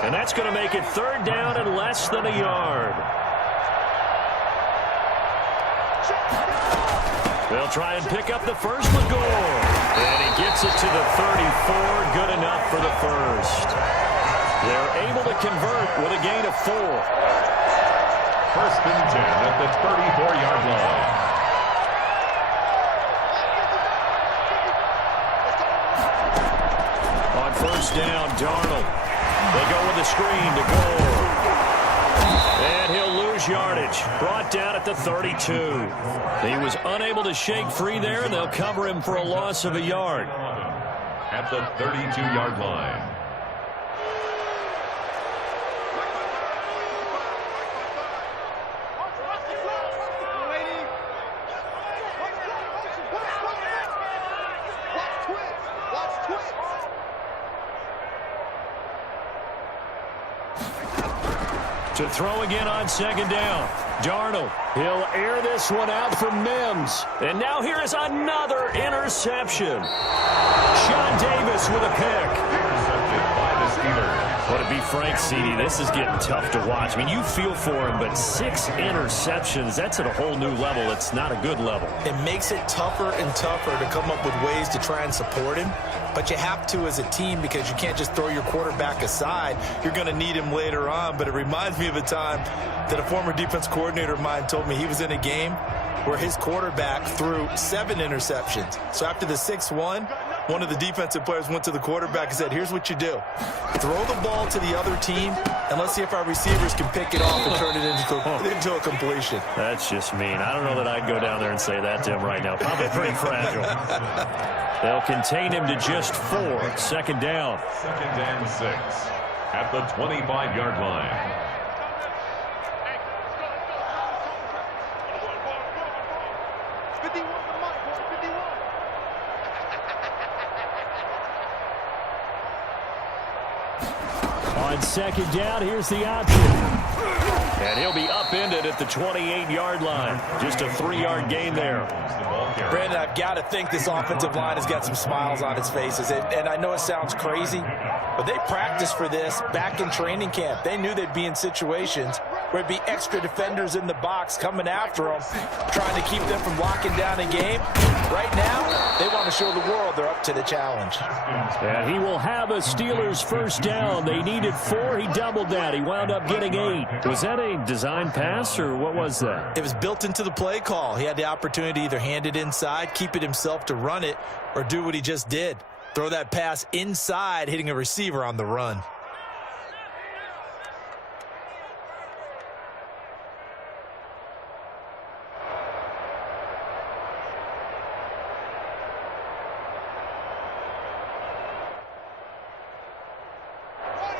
And that's going to make it 3rd down and less than a yard. They'll try and pick up the first with Gore. And he gets it to the 34. Good enough for the first. They're able to convert with a gain of 4. 1st and 10 at the 34-yard line. On 1st down, Darnold. They go with a screen to Gore. And he'll lose yardage. Brought down at the 32. He was unable to shake free there, and they'll cover him for a loss of a yard. At the 32-yard line. To throw again on 2nd down. Darnold. He'll air this one out for Mims. And now here is another interception. Sean Davis with a pick. Intercepted by the Steelers. Well, to be frank, CD, this is getting tough to watch. I mean, you feel for him, but 6 interceptions, that's at a whole new level. It's not a good level. It makes it tougher and tougher to come up with ways to try and support him. But you have to as a team because you can't just throw your quarterback aside. You're going to need him later on. But it reminds me of a time that a former defense coordinator of mine told me he was in a game where his quarterback threw 7 interceptions. So after the 6-1, one of the defensive players went to the quarterback and said, here's what you do. Throw the ball to the other team, and let's see if our receivers can pick it off and turn it into a completion. That's just mean. I don't know that I'd go down there and say that to him right now. Probably pretty fragile. They'll contain him to just 4. 2nd down. 2nd and 6 at the 25-yard line. On 2nd down, here's the option. And he'll be upended at the 28-yard line. Just a 3-yard gain there. Brandon, I've got to think this offensive line has got some smiles on its faces. And I know it sounds crazy, but they practiced for this back in training camp. They knew they'd be in situations where it'd be extra defenders in the box coming after them, trying to keep them from locking down a game. Right now, they want to show the world they're up to the challenge. And he will have a Steelers 1st down. They needed 4. He doubled that. He wound up getting 8. Was that a design pass, or what was that? It was built into the play call. He had the opportunity to either hand it inside, keep it himself to run it, or do what he just did. Throw that pass inside, hitting a receiver on the run.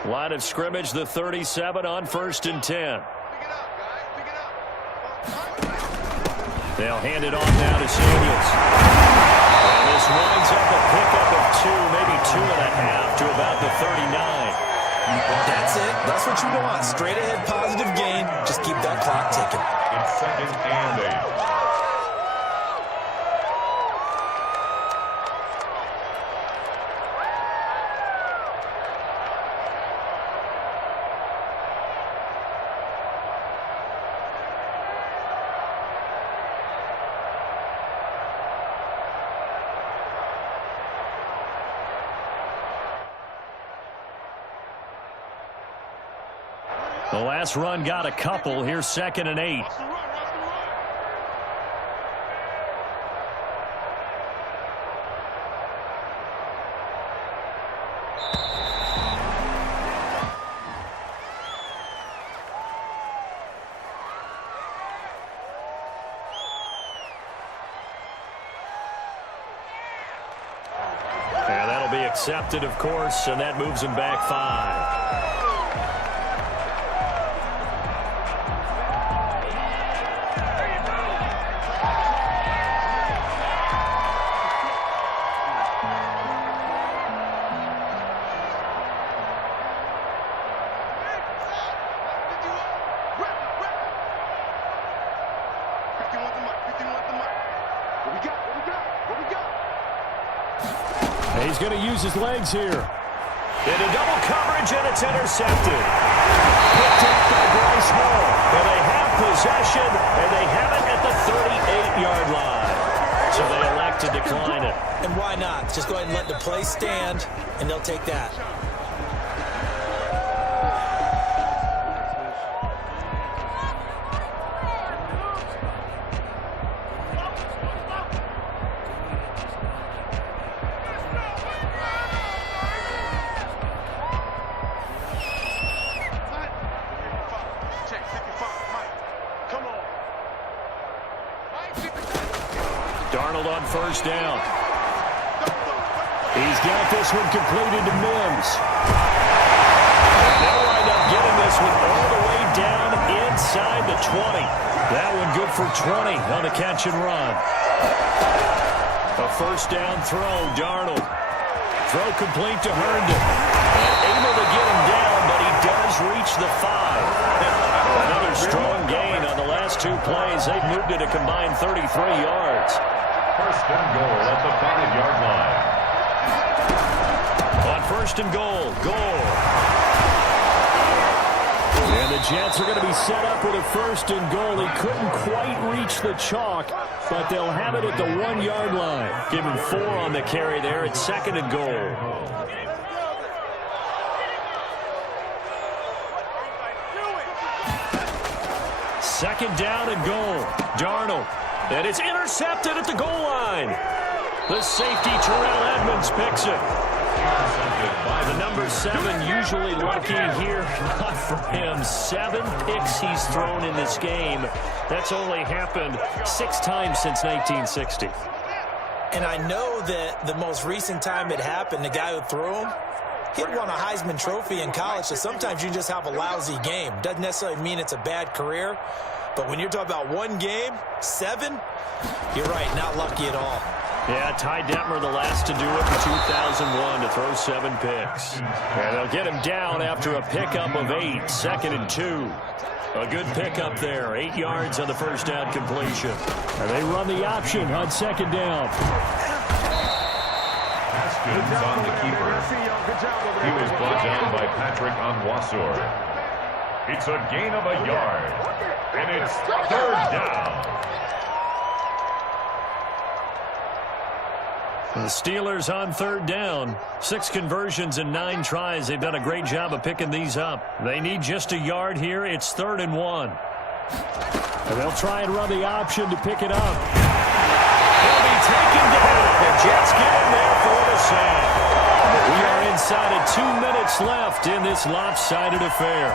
Line of scrimmage, the 37 on 1st and 10. They'll hand it off now to Samuels. And this winds up a pickup of 2, maybe 2.5 to about the 39. That's it. That's what you want. Straight ahead positive gain. Just keep that clock ticking. It's 2nd and 8. The last run got a couple. Here's 2nd and 8. accepted, of course, and that moves him back 5. He's going to use his legs here. Into double coverage, and it's intercepted. Picked up by Bryce Hall. And they have possession, and they have it at the 38-yard line. So they elect to decline it. And why not? Just go ahead and let the play stand, and they'll take that. Darnold on first down. He's got this one completed to Mims. And they'll wind up getting this one all the way down inside the 20. That one good for 20 on the catch and run. A first down throw, Darnold. Throw complete to Herndon. And able to get him down, but he does reach the 5. Another strong gain on the last 2 plays. They've moved it a combined 33 yards. First and goal at the 5-yard line. On first and goal. And the Jets are going to be set up with a first and goal. He couldn't quite reach the chalk, but they'll have it at the 1-yard line. Give him 4 on the carry there at second and goal. Second down and goal. Darnold. And it's intercepted at the goal line. The safety, Terrell Edmonds, picks it. The number 7 usually lucky here. Not for him. 7 picks he's thrown in this game. That's only happened 6 times since 1960. And I know that the most recent time it happened, the guy who threw him, he won a Heisman Trophy in college, so sometimes you just have a lousy game. Doesn't necessarily mean it's a bad career. But when you're talking about 1 game, 7, you're right, not lucky at all. Yeah, Ty Detmer the last to do it in 2001 to throw 7 picks. And they'll get him down after a pickup of 8, second and 2. A good pickup there, 8 yards on the first down completion. And they run the option on second down. Haskins on the keeper. He was brought down by Patrick Onwuasor. It's a gain of a yard. And it's third down. The Steelers on third down. 6 conversions and 9 tries. They've done a great job of picking these up. They need just a yard here. It's 3rd and 1. And they'll try and run the option to pick it up. He'll be taken down. The Jets get in there for the sack. We are inside of 2 minutes left in this lopsided affair.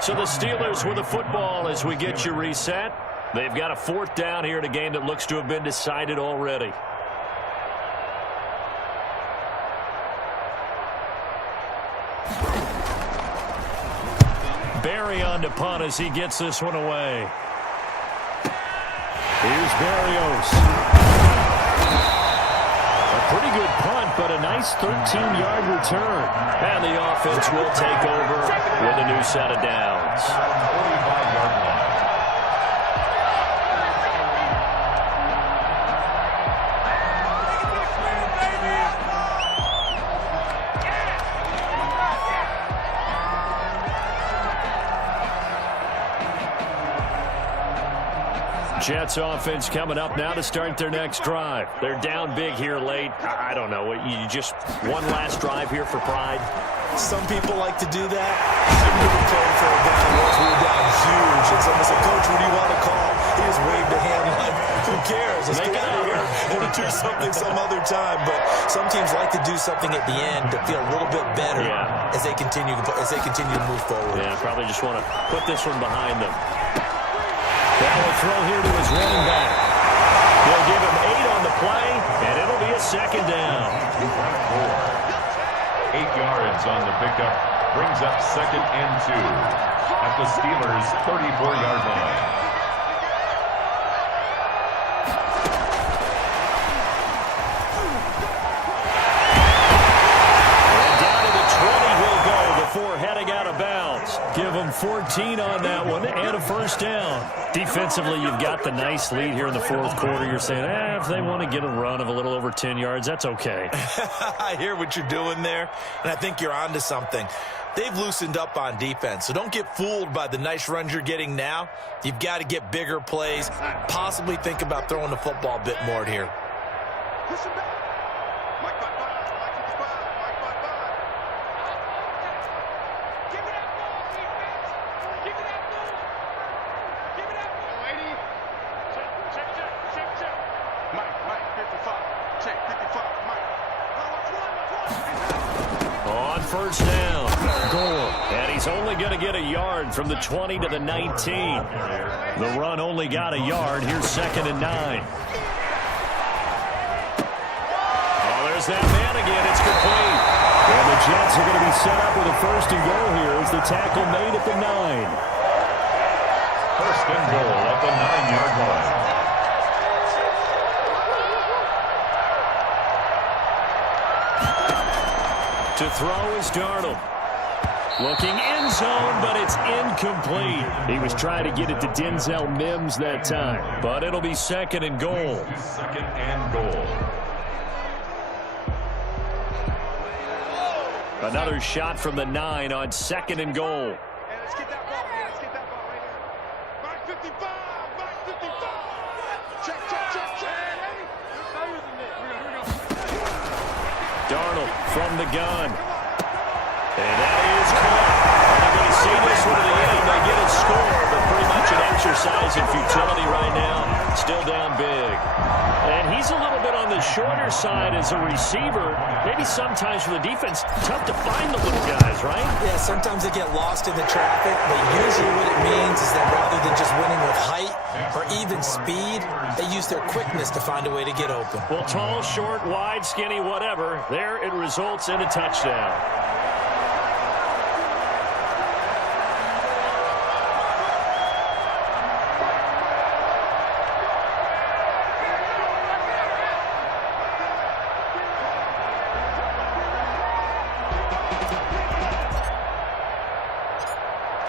So the Steelers with the football as we get you reset. They've got a 4th down here in a game that looks to have been decided already. Barry on to punt as he gets this one away. Here's Berrios. A pretty good punt, but a nice 13-yard return. And the offense will take over with a new set of downs. 45-yard line. Jets offense coming up now to start their next drive. They're down big here late. I don't know. You just one last drive here for pride? Some people like to do that. I've never played for a guy once we were down huge. And someone said, Coach, what do you want to call? He just waved a hand like, who cares? Let's get out of here. And he do something some other time, but some teams like to do something at the end to feel a little bit better as they continue to move forward. Yeah, probably just want to put this one behind them. That will throw here to his running back. They'll give him 8 on the play, and it'll be a second down. 8 yards on the pickup. Brings up 2nd and 2 at the Steelers' 34-yard line. And down to the 20 he'll go before heading out of bounds. Give him 14 on that one and a first down. Defensively, you've got the nice lead here in the fourth quarter. You're saying, if they want to get a run of a little over 10 yards, that's okay. I hear what you're doing there, and I think you're onto something. They've loosened up on defense, so don't get fooled by the nice runs you're getting now. You've got to get bigger plays, possibly think about throwing the football a bit more here. Push him back. Mike 55. Mike 55. Mike 55. Give me that ball, defense. Give me that ball. Give me that ball. 80. Check. Mike 55. Check 55. Mike. On first down, Gore. And he's only going to get a yard from the 20 to the 19. The run only got a yard. Here's 2nd and 9. Oh, there's that man again. It's complete. And the Jets are going to be set up with a 1st and goal here as the tackle made at the 9. 1st and goal at the 9-yard line. To throw is Darnold. Looking end zone, but it's incomplete. He was trying to get it to Denzel Mims that time, but it'll be 2nd and goal. 2nd and goal. Another shot from the 9 on 2nd and goal. Hey, let's get that ball here. Let's get that ball right here. Mike 55. Mike 55. Check. Darnold from the gun. And that is caught. They're going to see this one to the end. They get a score, but pretty much an exercise in futility right now. Still down big. And he's a little bit on the shorter side as a receiver. Maybe sometimes for the defense, tough to find the little guys, right? Yeah, sometimes they get lost in the traffic, but usually what it means is that rather than just winning with height or even speed, they use their quickness to find a way to get open. Well, tall, short, wide, skinny, whatever. There it results in a touchdown.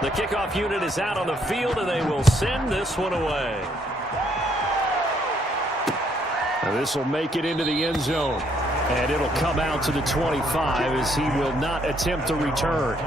The kickoff unit is out on the field, and they will send this one away. This will make it into the end zone, and it'll come out to the 25 as he will not attempt to return.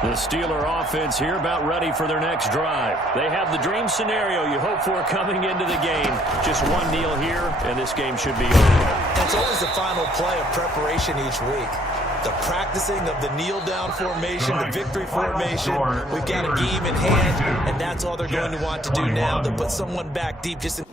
The Steeler offense here about ready for their next drive. They have the dream scenario you hope for coming into the game. Just one kneel here, and this game should be over. It's always the final play of preparation each week. The practicing of the kneel-down formation, the victory formation. We've got a game in hand, and that's all they're going to want to do now. To put someone back deep just in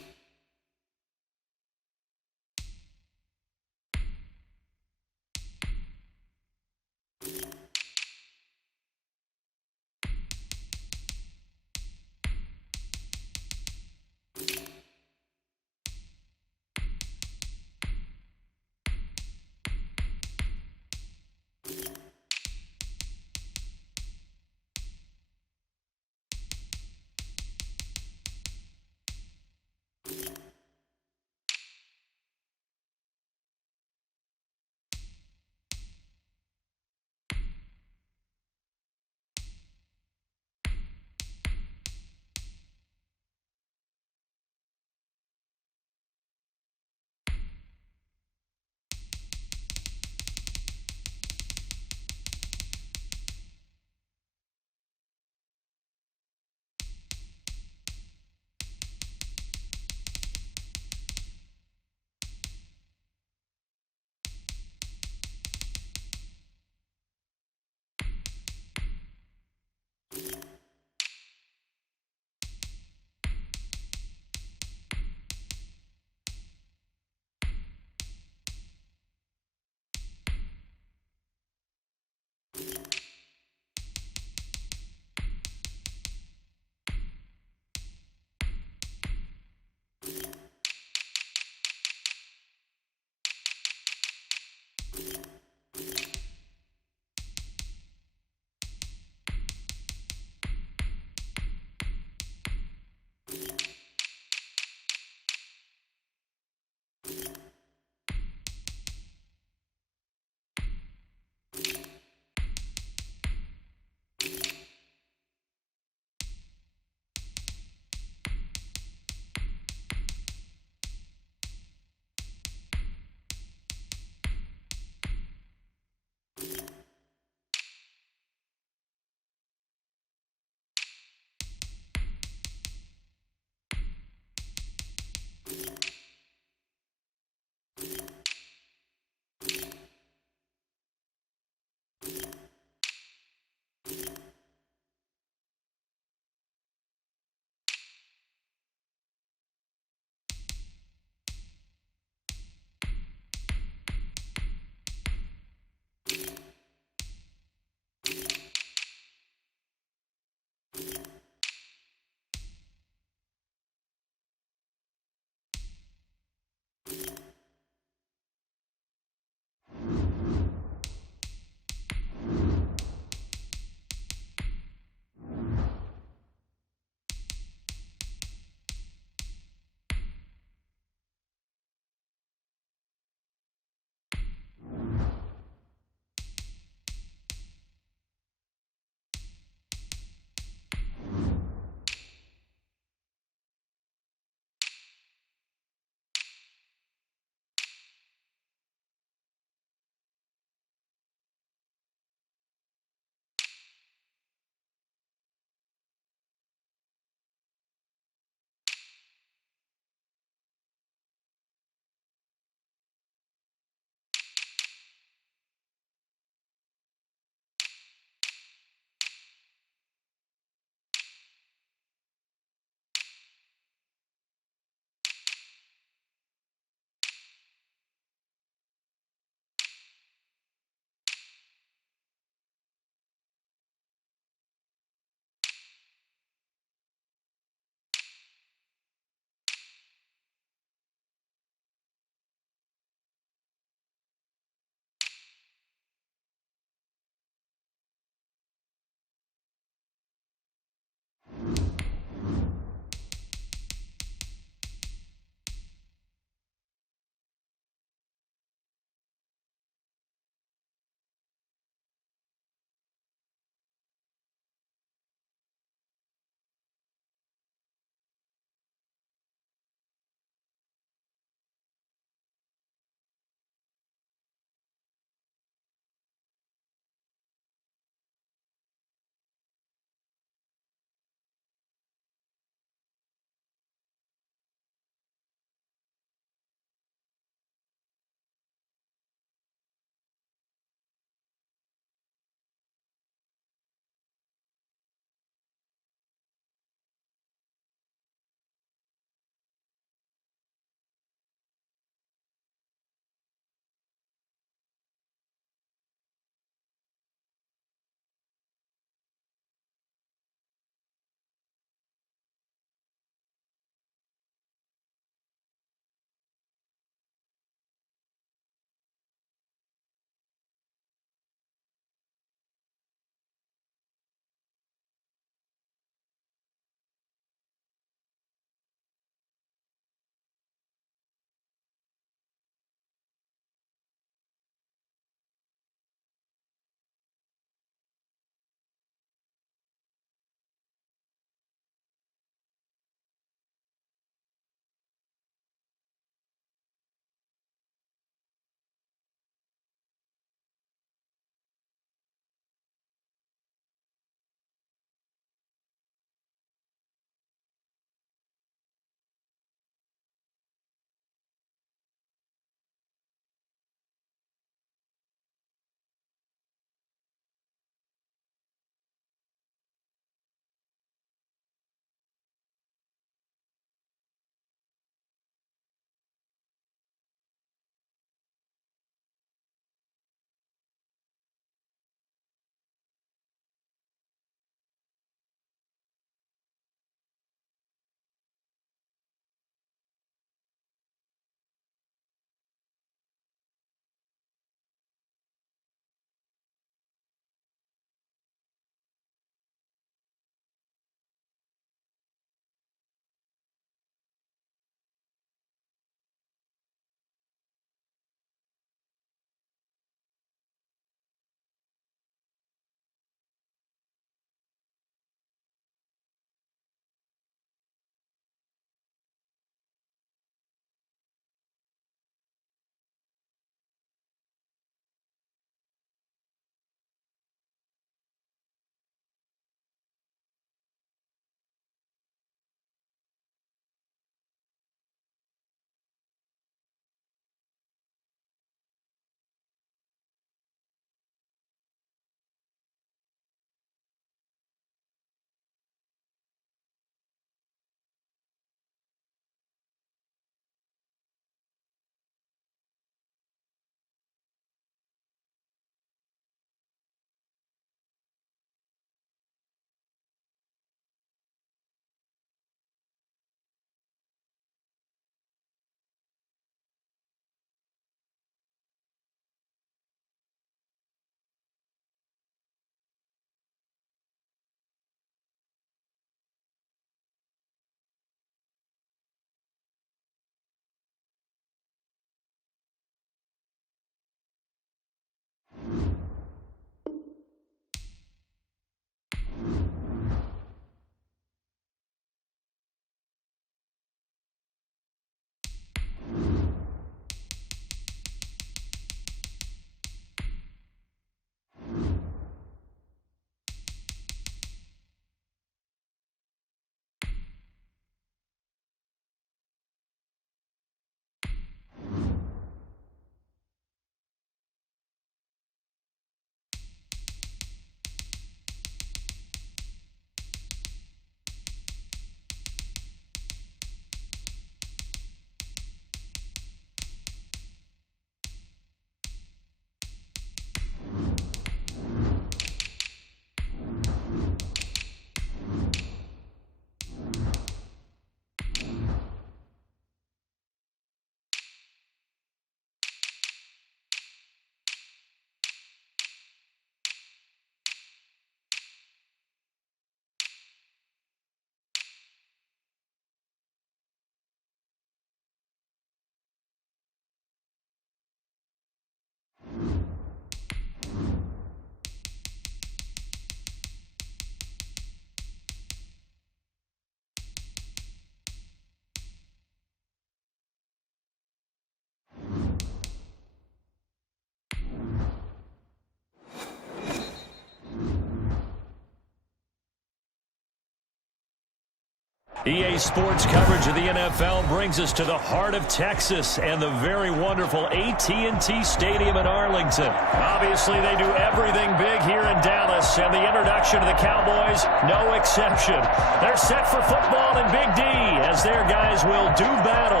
EA Sports coverage of the NFL brings us to the heart of Texas and the very wonderful AT&T Stadium in Arlington. Obviously, they do everything big here in Dallas, and the introduction to the Cowboys, no exception. They're set for football in Big D as their guys will do battle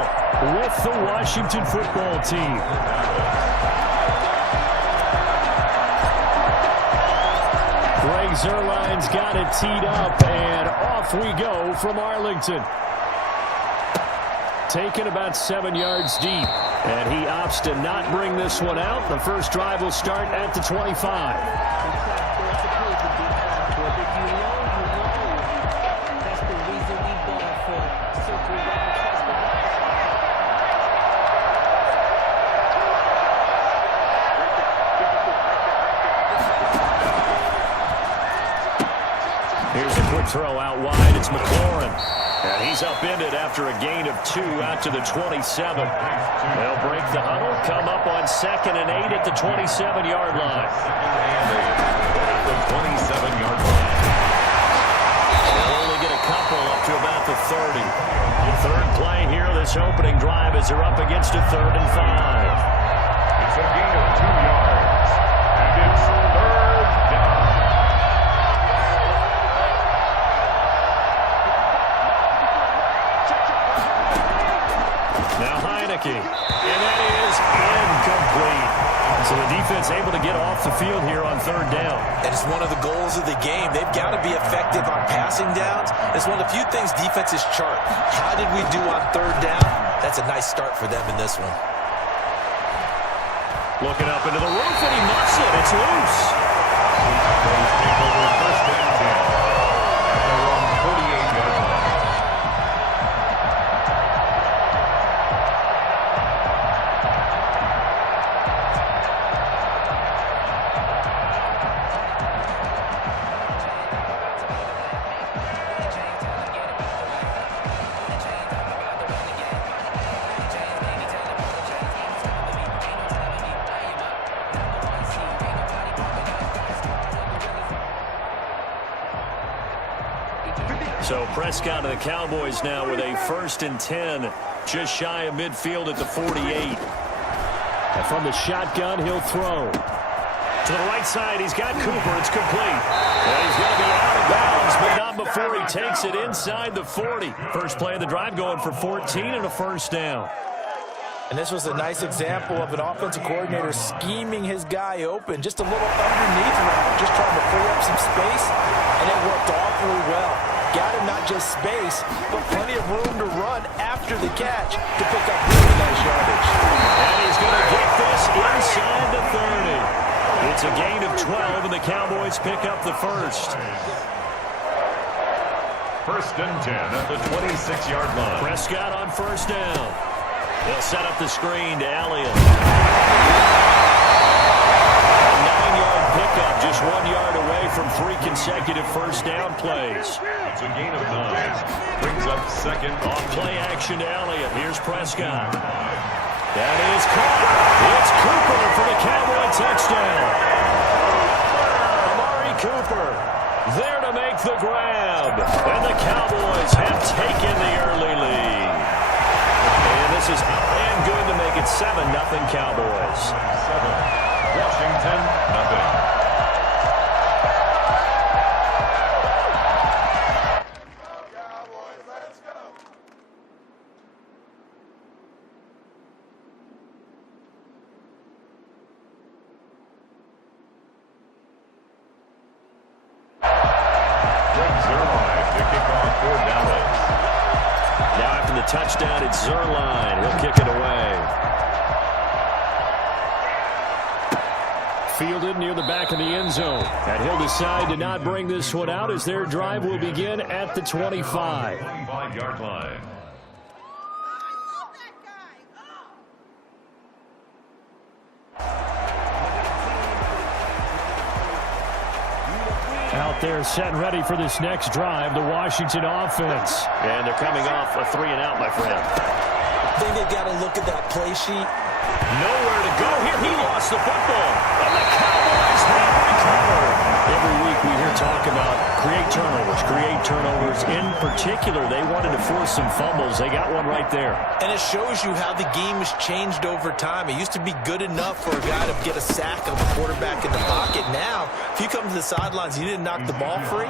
with the Washington football team. Greg Zuerlein's got it teed up, and off we go from Arlington. Taken about 7 yards deep, and he opts to not bring this one out. The first drive will start at the 25. Here's a quick throw out wide. It's McLaurin. And he's upended after a gain of 2 out to the 27. They'll break the huddle, come up on 2nd and 8 at the 27-yard line. At the 27-yard line. They'll only get a couple up to about the 30. The third play here, this opening drive, as they're up against a 3rd and 5. It's a gain of 2 yards. And it's 3rd down. Now Heineke, and that is incomplete. So the defense able to get off the field here on 3rd down. And it's one of the goals of the game. They've got to be effective on passing downs. It's one of the few things defenses chart. How did we do on 3rd down? That's a nice start for them in this one. Looking up into the roof, and he muffs it. It's loose. Take over 1st and 10. At their own 48-yard line. So Prescott of the Cowboys now with a 1st and 10, just shy of midfield at the 48. And from the shotgun, he'll throw. To the right side, he's got Cooper. It's complete. And he's going to be out of bounds, but not before he takes it inside the 40. First play of the drive going for 14 and a 1st down. And this was a nice example of an offensive coordinator scheming his guy open. Just a little underneath route, just trying to free up some space, and it worked awfully well. Got him not just space, but plenty of room to run after the catch to pick up really nice yardage. And he's going to get this inside the 30. It's a gain of 12, and the Cowboys pick up the first. 1st and 10 at the 26-yard line. Prescott on 1st down. They'll set up the screen to Elliott. A 9-yard pickup, just 1 yard away from 3 consecutive 1st down plays. It's a gain of 9. Brings up 2nd. On play action to Elliott. Here's Prescott. That is caught. It's Cooper for the Cowboy touchdown. Amari Cooper there to make the grab. And the Cowboys have taken the early lead. And this is up and good to make it 7-0 Cowboys. 7. Washington, nothing. Touchdown, it's Zuerlein. He'll kick it away. Fielded near the back of the end zone. And he'll decide to not bring this one out as their drive will begin at the 25. 25-yard line. Out there set ready for this next drive, the Washington offense. And they're coming off a 3-and-out, my friend. I think they've got to look at that play sheet. Nowhere to go here. He lost the football. And the Cowboys have recovered. Every week we hear talk about create turnovers, Cowboys in particular, they wanted to force some fumbles. They got one right there. And it shows you how the game has changed over time. It used to be good enough for a guy to get a sack of the quarterback in the pocket. Now, if you come to the sidelines and you didn't knock the ball free,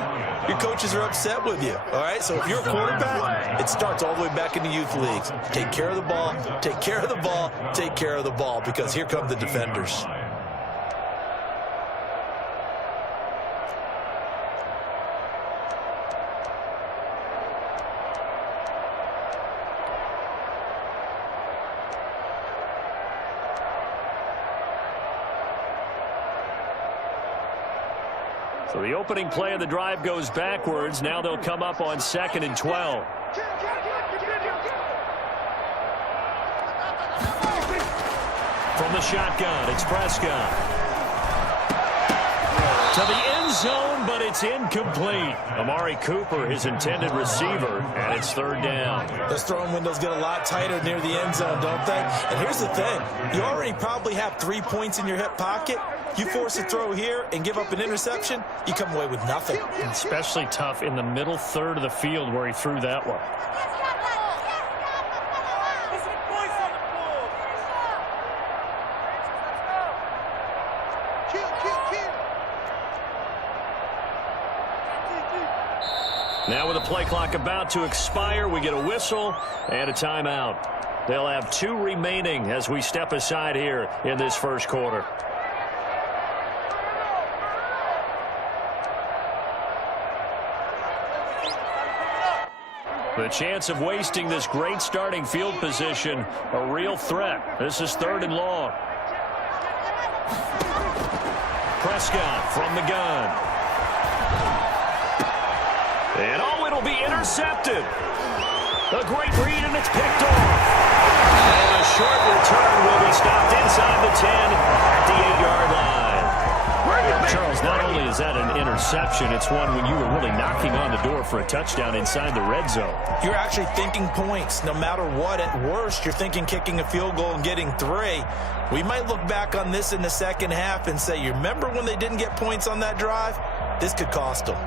your coaches are upset with you. All right, so if you're a quarterback, it starts all the way back in the youth leagues. Take care of the ball, take care of the ball, take care of the ball, because here come the defenders. So the opening play of the drive goes backwards. Now they'll come up on 2nd and 12. From the shotgun, it's Prescott. To the end zone, but it's incomplete. Amari Cooper, his intended receiver, and it's 3rd down. Those throwing windows get a lot tighter near the end zone, don't they? And here's the thing. You already probably have 3 points in your hip pocket. You force a throw here and give up an interception, you come away with nothing. Especially tough in the middle third of the field where he threw that one. Now with the play clock about to expire, we get a whistle and a timeout. They'll have 2 remaining as we step aside here in this first quarter. The chance of wasting this great starting field position, a real threat. This is 3rd and long. Prescott from the gun. And it'll be intercepted. A great read, and it's picked off. And a short return will be stopped inside the 10 at the 8-yard line. Charles, not only is that an interception, it's one when you were really knocking on the door for a touchdown inside the red zone. You're actually thinking points no matter what. At worst, you're thinking kicking a field goal and getting 3. We might look back on this in the second half and say, you remember when they didn't get points on that drive? This could cost them.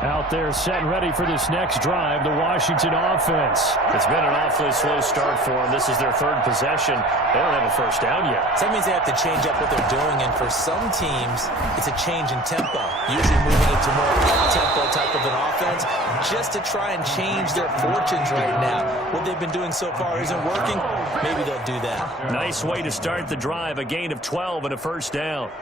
Out there set and ready for this next drive, the Washington offense. It's been an awfully slow start for them. This is their 3rd possession. They don't have a first down yet. So that means they have to change up what they're doing, and for some teams, it's a change in tempo. Usually moving into more tempo type of an offense just to try and change their fortunes right now. What they've been doing so far isn't working. Maybe they'll do that. Nice way to start the drive, a gain of 12 and a first down.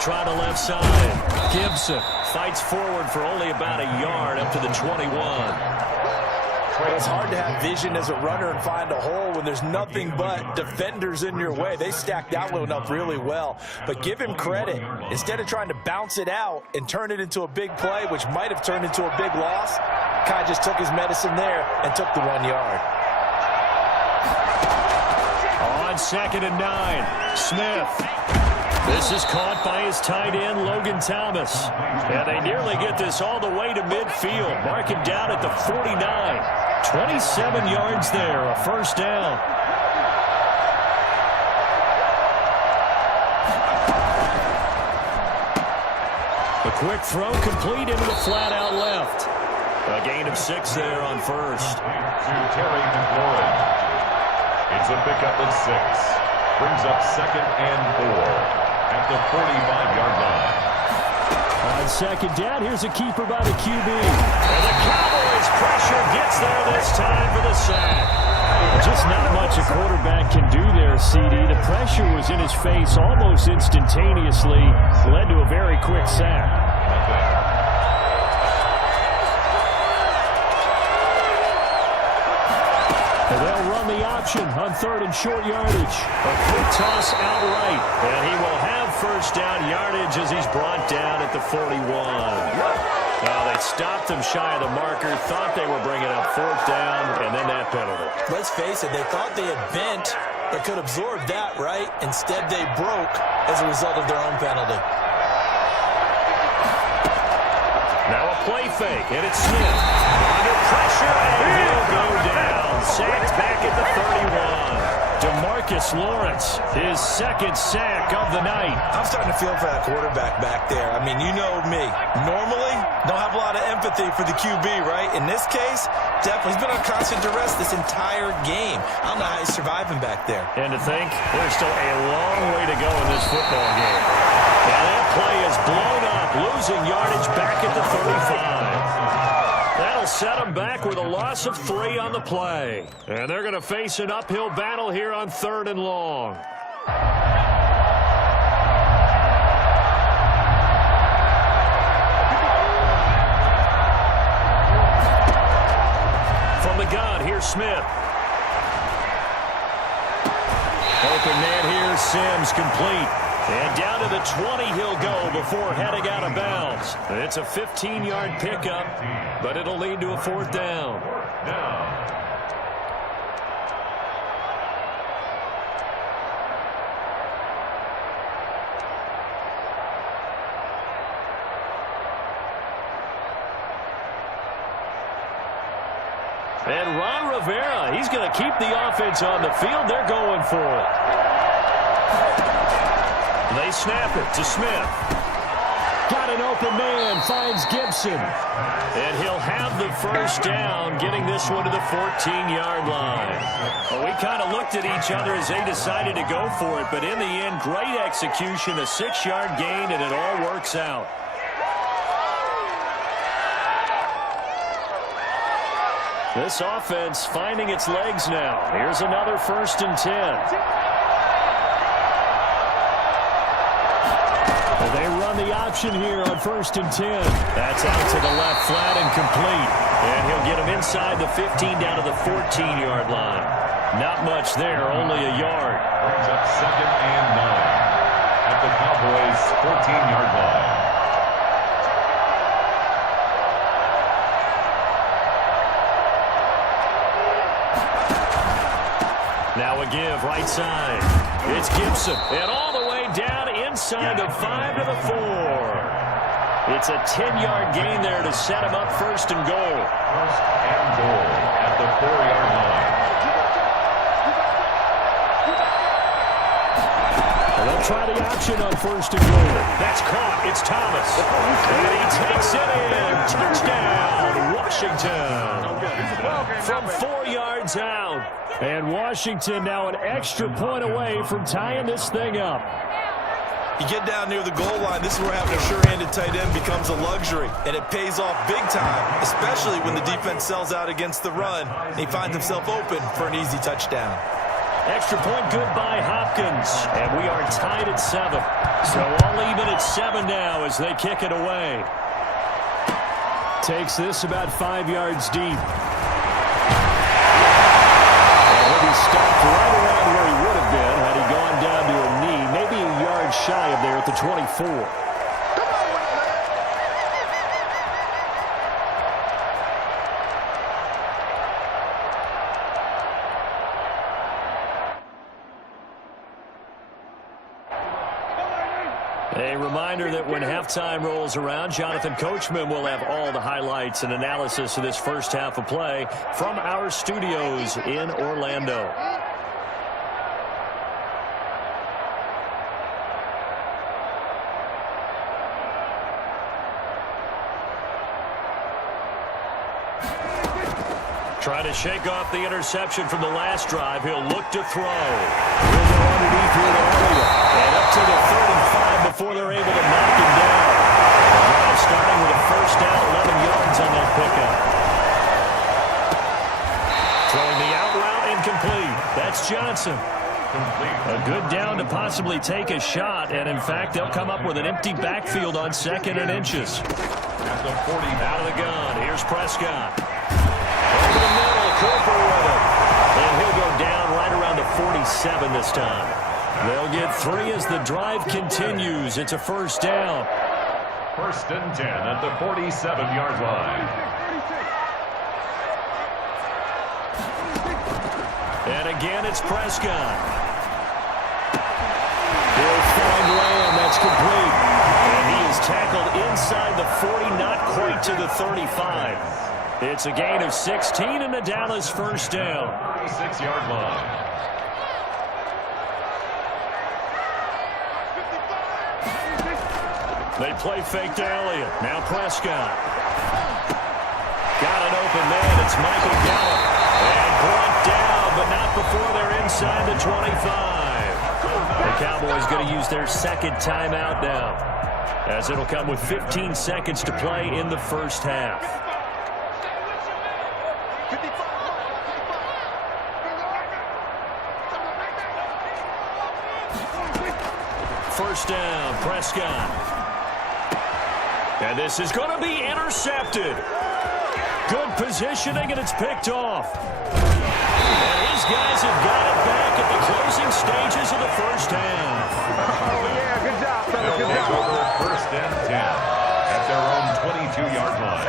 Try to left side. Gibson fights forward for only about a yard up to the 21. It's hard to have vision as a runner and find a hole when there's nothing but defenders in your way. They stacked that one up really well. But give him credit. Instead of trying to bounce it out and turn it into a big play, which might have turned into a big loss, Kai just took his medicine there and took the 1 yard. On 2nd and 9, Smith. This is caught by his tight end, Logan Thomas. And they nearly get this all the way to midfield. Mark him down at the 49. 27 yards there, a first down. A quick throw complete into the flat out left. A gain of 6 there on first. To Terry McLaurin. It's a pickup of 6. Brings up 2nd and 4. At the 45-yard line. On 2nd down, here's a keeper by the QB. And the Cowboys pressure gets there this time for the sack. Just not much a quarterback can do there, CD. The pressure was in his face almost instantaneously. Led to a very quick sack. And they'll run the option on 3rd and short yardage. A quick toss outright, and he will have first down yardage as he's brought down at the 41. Now they stopped him shy of the marker, thought they were bringing up 4th down, and then that penalty. Let's face it, they thought they had bent but could absorb that, right? Instead, they broke as a result of their own penalty. Now a play fake, and it's Smith. Under pressure, and he'll go down. Sacked back at the 31. DeMarcus Lawrence, his second sack of the night. I'm starting to feel for that quarterback back there. I mean, you know me. Normally, don't have a lot of empathy for the QB, right? In this case, definitely he's been on constant duress this entire game. I don't know how he's surviving back there. And to think, there's still a long way to go in this football game. Now that play is blown up, losing yardage back at the 35. That'll set them back with a loss of 3 on the play. And they're going to face an uphill battle here on 3rd and long. From the gun, here's Smith. Open man here, Sims complete. And down to the 20 he'll go before heading out of bounds. It's a 15-yard pickup, but it'll lead to a 4th down. And Ron Rivera, he's going to keep the offense on the field. They're going for it. They snap it to Smith. Got an open man, finds Gibson. And he'll have the 1st down, getting this one to the 14-yard line. Well, we kind of looked at each other as they decided to go for it, but in the end, great execution, a 6-yard gain, and it all works out. This offense finding its legs now. Here's another 1st and 10. They run the option here on 1st and 10. That's out to the left, flat and complete. And he'll get him inside the 15 down to the 14-yard line. Not much there, only a yard. Brings up 2nd and 9 at the Cowboys' 14-yard line. Now a give, right side. It's Gibson. And all the way down inside the 5 to the 4. It's a 10-yard gain there to set him up 1st and goal. 1st and goal at the 4-yard line. And they'll try the option on 1st and goal. That's caught. It's Thomas. And he takes it in. Touchdown, Washington. From 4 yards out. And Washington now an extra point away from tying this thing up. You get down near the goal line, this is where having a sure-handed tight end becomes a luxury, and it pays off big time, especially when the defense sells out against the run, and he finds himself open for an easy touchdown. Extra point good by Hopkins, and we are tied at 7. So all even at 7 now as they kick it away. Takes this about 5 yards deep. Stopped right around where he would have been had he gone down to a knee, maybe a yard shy of there at the 24. A reminder that when halftime rolls around, Jonathan Coachman will have all the highlights and analysis of this first half of play from our studios in Orlando. Trying to shake off the interception from the last drive. He'll look to throw. He'll go underneath here to Elliott. And up to the 35 before they're able to knock him down. The drive starting with a 1st down, 11 yards on that pickup. Throwing the out route incomplete. That's Johnson. A good down to possibly take a shot. And, in fact, they'll come up with an empty backfield on 2nd and inches. At the 40 out of the gun. Here's Prescott. Over the middle, Cooper with it. And he'll go down right around the 47 this time. They'll get 3 as the drive continues. It's a 1st down. 1st and 10 at the 47-yard line. And again, it's Prescott. He'll find Lamb. That's complete. And he is tackled tackled inside the 40, not quite to the 35. It's a gain of 16 and a Dallas first down. 36-yard line. They play fake to Elliott. Now Prescott. Got an open man. It's Michael Gallup. And brought down, but not before they're inside the 25. The Cowboys going to use their second timeout now, as it'll come with 15 seconds to play in the first half. First down, Prescott. And this is going to be intercepted. Good positioning, and it's picked off. And his guys have got it back at the closing stages of the first half. Oh, yeah, good job, fellas. They'll Good take job. over first and 10 at their own 22-yard line.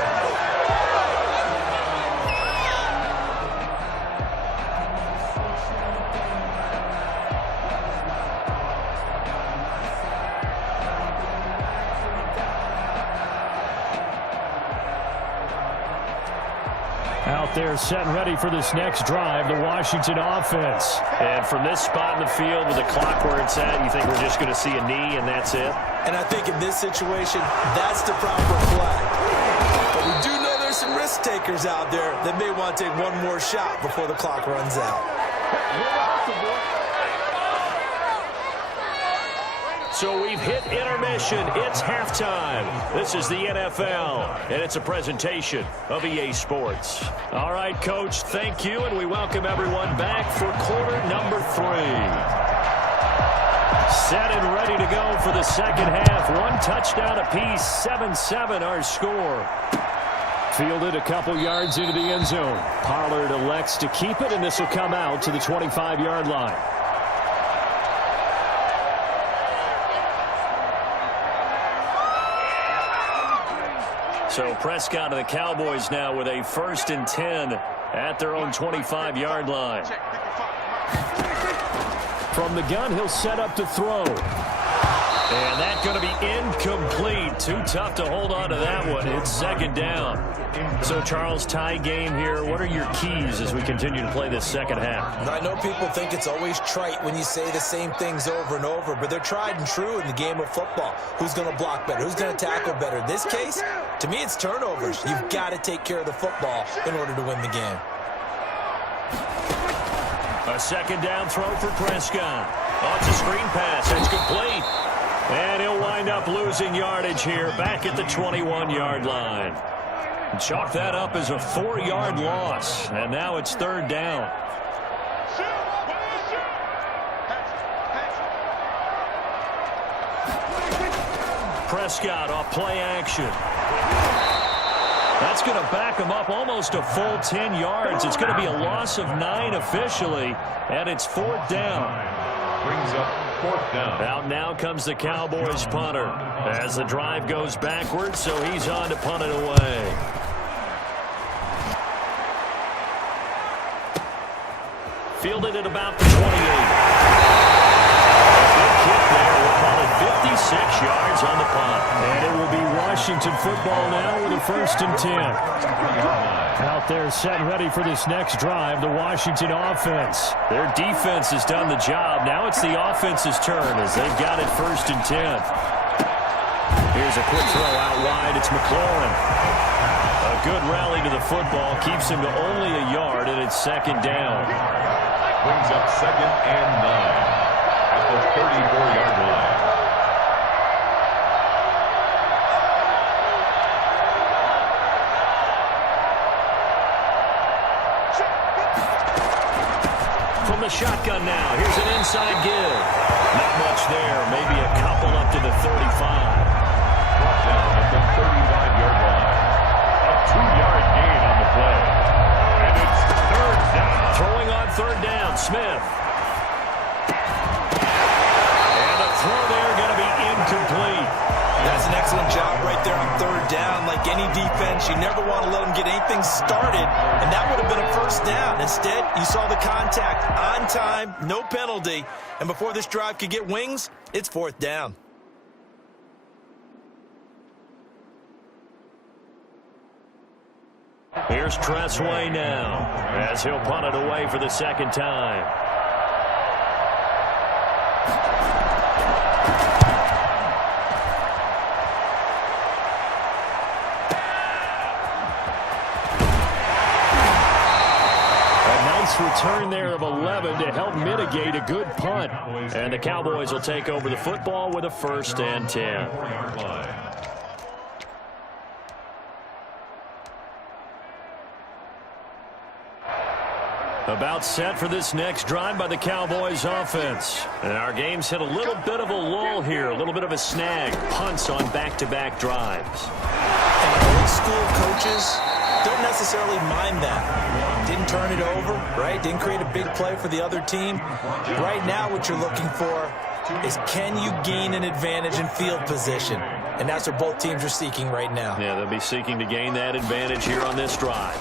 Out there set and ready for this next drive, the Washington offense. And from this spot in the field with the clock where it's at, you think we're just going to see a knee and that's it? And I think in this situation, that's the proper flag. But we do know there's some risk takers out there that may want to take one more shot before the clock runs out. So we've hit intermission. It's halftime. This is the NFL, and it's a presentation of EA Sports. All right, Coach, thank you, and we welcome everyone back for quarter number 3. Set and ready to go for the second half. One touchdown apiece, 7-7 our score. Fielded a couple yards into the end zone. Pollard elects to keep it, and this will come out to the 25-yard line. So Prescott and the Cowboys now with a 1st and 10 at their own 25-yard line. From the gun, he'll set up to throw. And that's going to be incomplete. Too tough to hold on to that one. It's second down. So, Charles, tie game here. What are your keys as we continue to play this second half? I know people think it's always trite when you say the same things over and over, but they're tried and true in the game of football. Who's going to block better? Who's going to tackle better? In this case, to me, it's turnovers. You've got to take care of the football in order to win the game. A second down throw for Prescott. Oh, it's a screen pass. It's complete. And he'll wind up losing yardage here back at the 21-yard line. Chalk that up as a 4-yard loss. And now it's third down. Prescott off play action. That's going to back him up almost a full 10 yards. It's going to be a loss of 9 officially, and it's 4th down. Brings up 4th down. Out now comes the Cowboys punter as the drive goes backwards, so he's on to punt it away. Fielded at about the 28. Good kick there. We'll call it 56 yards on the punt. And it will be Washington football now with a 1st and 10. Out there set and ready for this next drive, the Washington offense. Their defense has done the job. Now it's the offense's turn as they've got it 1st and 10. Here's a quick throw out wide. It's McLaurin. A good rally to the football keeps him to only a yard, and it's second down. Brings up 2nd and 9 at the 34-yard line. From the shotgun now, here's an inside give. Not much there, maybe a couple up to the 35. Brought down at the 35-yard line. A 2-yard gain on the play. And it's third down. Throwing on third down, Smith. And a throw there going to be incomplete. That's an excellent job right there on third down. Like any defense, you never want to let them get anything started, and that would have been a 1st down. Instead, you saw the contact on time, no penalty, and before this drive could get wings, it's 4th down. Here's Tressway now as he'll punt it away for the second time. Return there of 11 to help mitigate a good punt. And the Cowboys will take over the football with a 1st and 10. About set for this next drive by the Cowboys offense. And our game's hit a little bit of a lull here, a little bit of a snag. Punts on back-to-back drives. And old school coaches don't necessarily mind that. Didn't turn it over, right? Didn't create a big play for the other team. Right now what you're looking for is, can you gain an advantage in field position? And that's what both teams are seeking right now. Yeah, they'll be seeking to gain that advantage here on this drive.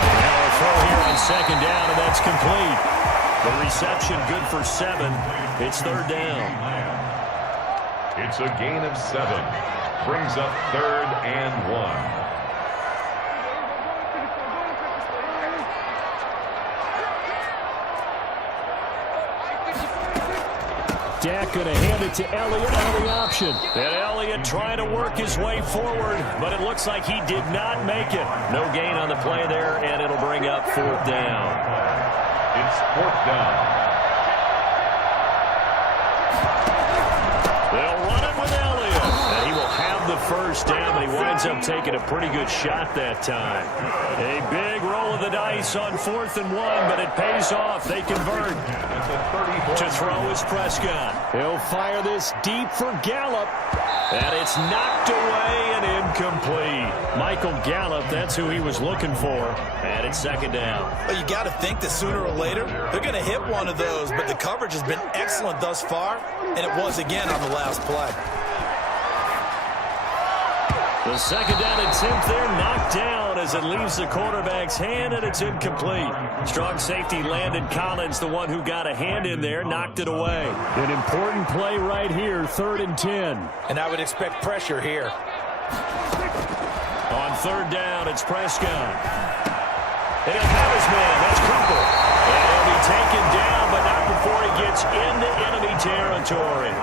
Now a throw here on 2nd down, and that's complete. The reception good for 7. It's 3rd down. It's a gain of 7. Brings up 3rd and 1. Dak going to hand it to Elliott on the option. And Elliott trying to work his way forward, but it looks like he did not make it. No gain on the play there, and it'll bring up 4th down. It's 4th down. They'll run it with Elliott, and he will have the 1st down, but he winds up taking a pretty good shot that time. A big roll of the dice on 4th and 1, but it pays off. They convert. To throw is Prescott. He'll fire this deep for Gallup. And it's knocked away and incomplete. Michael Gallup, that's who he was looking for. And it's 2nd down. Well, you got to think that sooner or later they're going to hit one of those, but the coverage has been excellent thus far, and it was again on the last play. The 2nd down attempt there knocked down as it leaves the quarterback's hand, and it's incomplete. Strong safety Landon Collins, the one who got a hand in there, knocked it away. An important play right here, 3rd and 10. And I would expect pressure here. On 3rd down, it's Prescott. And he'll have his man. That's Cooper. And he'll be taken down, but not before he gets into enemy territory.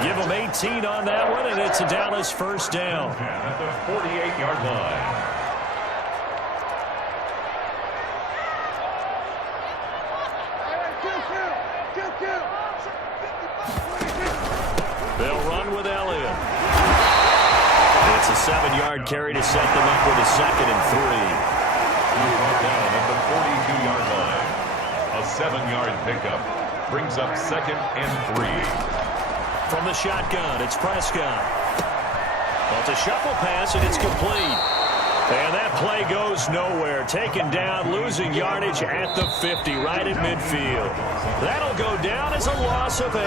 Give him 18 on that one, and it's a Dallas 1st down. At the 48-yard line. They'll run with Elliott. It's a 7-yard carry to set them up with a 2nd and 3. Down at the 42-yard line. A 7-yard pickup brings up 2nd and 3. From the shotgun, it's Prescott. Well, it's a shuffle pass, and it's complete. And that play goes nowhere. Taken down, losing yardage at the 50, right at midfield. That'll go down as a loss of 8,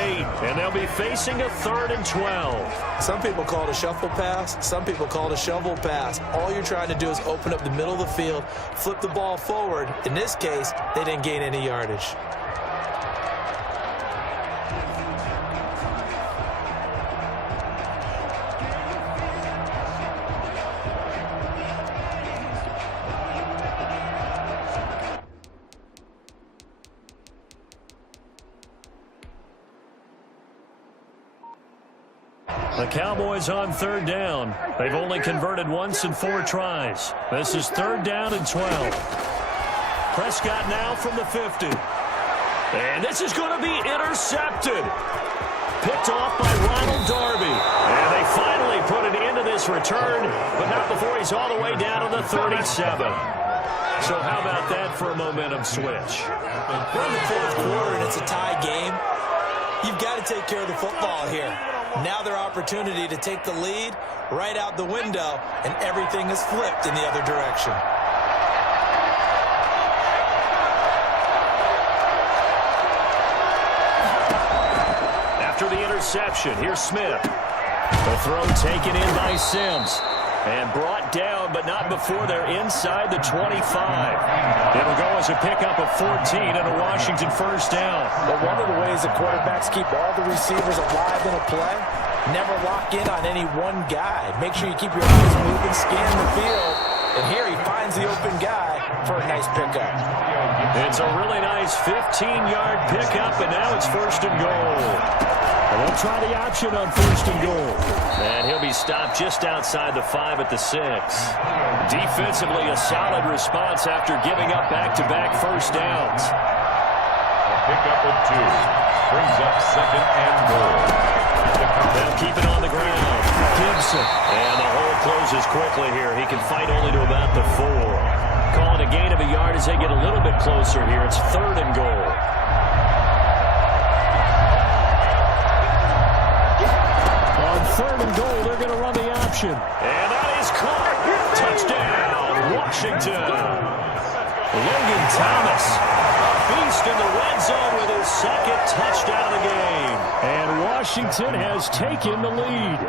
and they'll be facing a 3rd and 12. Some people call it a shuffle pass. Some people call it a shovel pass. All you're trying to do is open up the middle of the field, flip the ball forward. In this case, they didn't gain any yardage. The Cowboys on 3rd down. They've only converted once in 4 tries. This is 3rd down and 12. Prescott now from the 50. And this is going to be intercepted. Picked off by Ronald Darby. And they finally put an end to this return, but not before he's all the way down to the 37. So how about that for a momentum switch? We're in the 4th quarter, and it's a tie game. You've got to take care of the football here. Now their opportunity to take the lead right out the window, and everything is flipped in the other direction. After the interception, here's Smith. The throw taken in by Sims. And brought down, but not before they're inside the 25. It'll go as a pickup of 14 and a Washington 1st down. But one of the ways that quarterbacks keep all the receivers alive in a play Never lock in on any one guy. Make sure you keep your eyes moving, scan the field. And here he finds the open guy for a nice pickup. It's a really nice 15-yard pickup, and now it's 1st and goal. And they'll try the option on 1st and goal. And he'll be stopped just outside the 5 at the 6. Defensively, a solid response after giving up back-to-back first downs. A pickup of 2 brings up 2nd and goal. They'll keep it on the ground. Gibson. And the hole closes quickly here. He can fight only to about the 4. Call it a gain of a yard as they get a little bit closer here. It's 3rd and goal. On 3rd and goal, they're going to run the option. And that is caught. Touchdown, Washington. Logan Thomas, a beast in the red zone with his 2nd touchdown of the game. And Washington has taken the lead.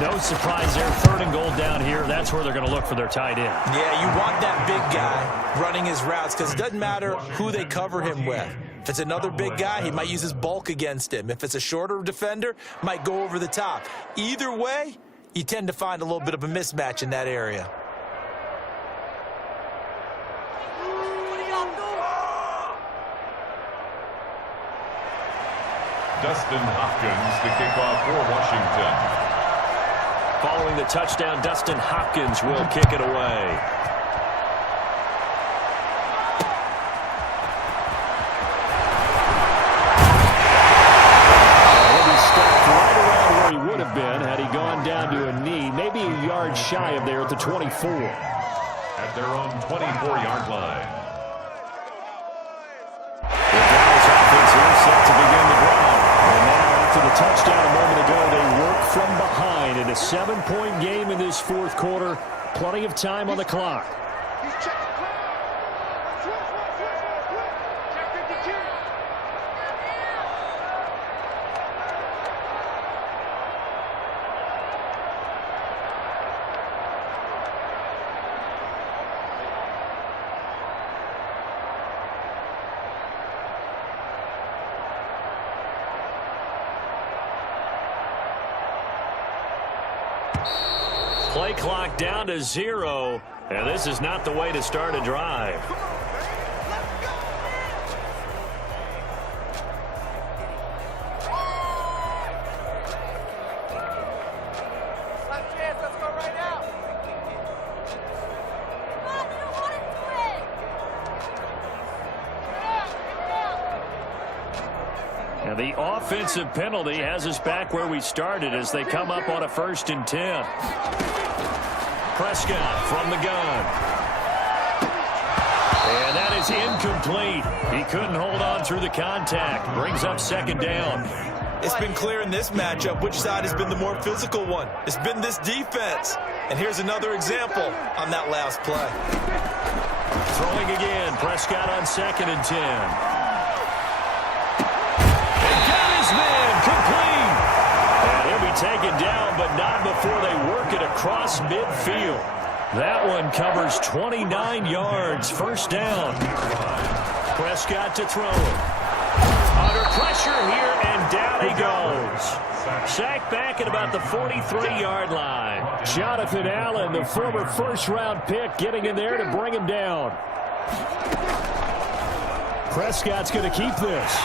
No surprise there. 3rd and goal down here. That's where they're going to look for their tight end. Yeah, you want that big guy running his routes because it doesn't matter who they cover him with. If it's another big guy, he might use his bulk against him. If it's a shorter defender, might go over the top. Either way, you tend to find a little bit of a mismatch in that area. Dustin Hopkins to kick off for Washington. Following the touchdown, Dustin Hopkins will kick it away. He'll be stopped right around where he would have been had he gone down to a knee, maybe a yard shy of there at the 24. At their own 24-yard line. The Dallas offense here set to begin the drive. And now after the touchdown a moment ago, they work from behind in a 7-point game in this 4th quarter. Plenty of time on the clock. Play clock down to 0, and this is not the way to start a drive. And the offensive penalty has us back where we started as they come up on a 1st and 10. Prescott from the gun. And that is incomplete. He couldn't hold on through the contact. Brings up 2nd down. It's been clear in this matchup which side has been the more physical one. It's been this defense. And here's another example on that last play. Throwing again. Prescott on 2nd and 10. Man, complete. And he'll be taken down, but not before they work it across midfield. That one covers 29 yards. 1st down. Prescott to throw it. Under pressure here, and down he goes. Sacked back at about the 43-yard line. Jonathan Allen, the former 1st-round pick, getting in there to bring him down. Prescott's going to keep this.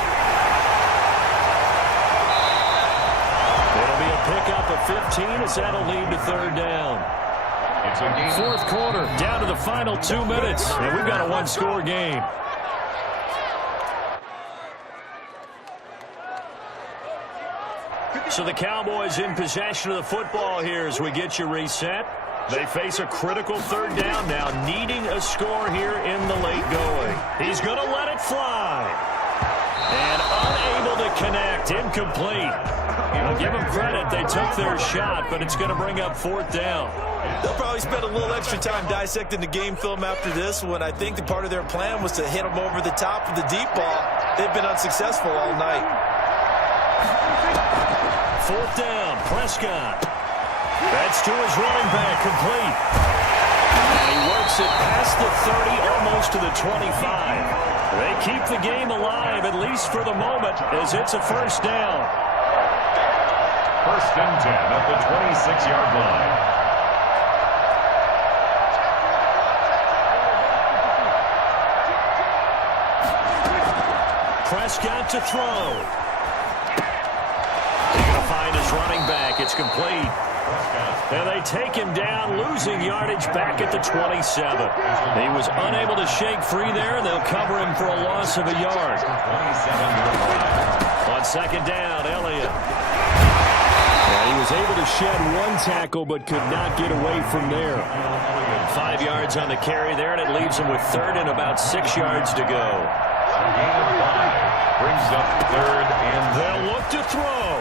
Pickup of 15 as that'll lead to 3rd down. It's a game. 4th quarter, down to the final 2 minutes, and we've got a 1-score game. So the Cowboys in possession of the football here as we get you reset. They face a critical 3rd down now, needing a score here in the late going. He's going to let it fly. And unable to connect, incomplete. I'll give them credit. They took their shot, but it's going to bring up 4th down. They'll probably spend a little extra time dissecting the game film after this one. I think the part of their plan was to hit them over the top of the deep ball. They've been unsuccessful all night. 4th down, Prescott. That's to his running back, complete. And he works it past the 30, almost to the 25. They keep the game alive, at least for the moment, as it's a 1st down. First and 10 at the 26-yard line. Prescott to throw. He's going to find his running back. It's complete. And they take him down, losing yardage back at the 27. He was unable to shake free there, and they'll cover him for a loss of a yard. On second down, Elliott. He was able to shed one tackle, but could not get away from there. 5 yards on the carry there, and it leaves him with third and about 6 yards to go. Gain of 5 brings up third and they'll look to throw.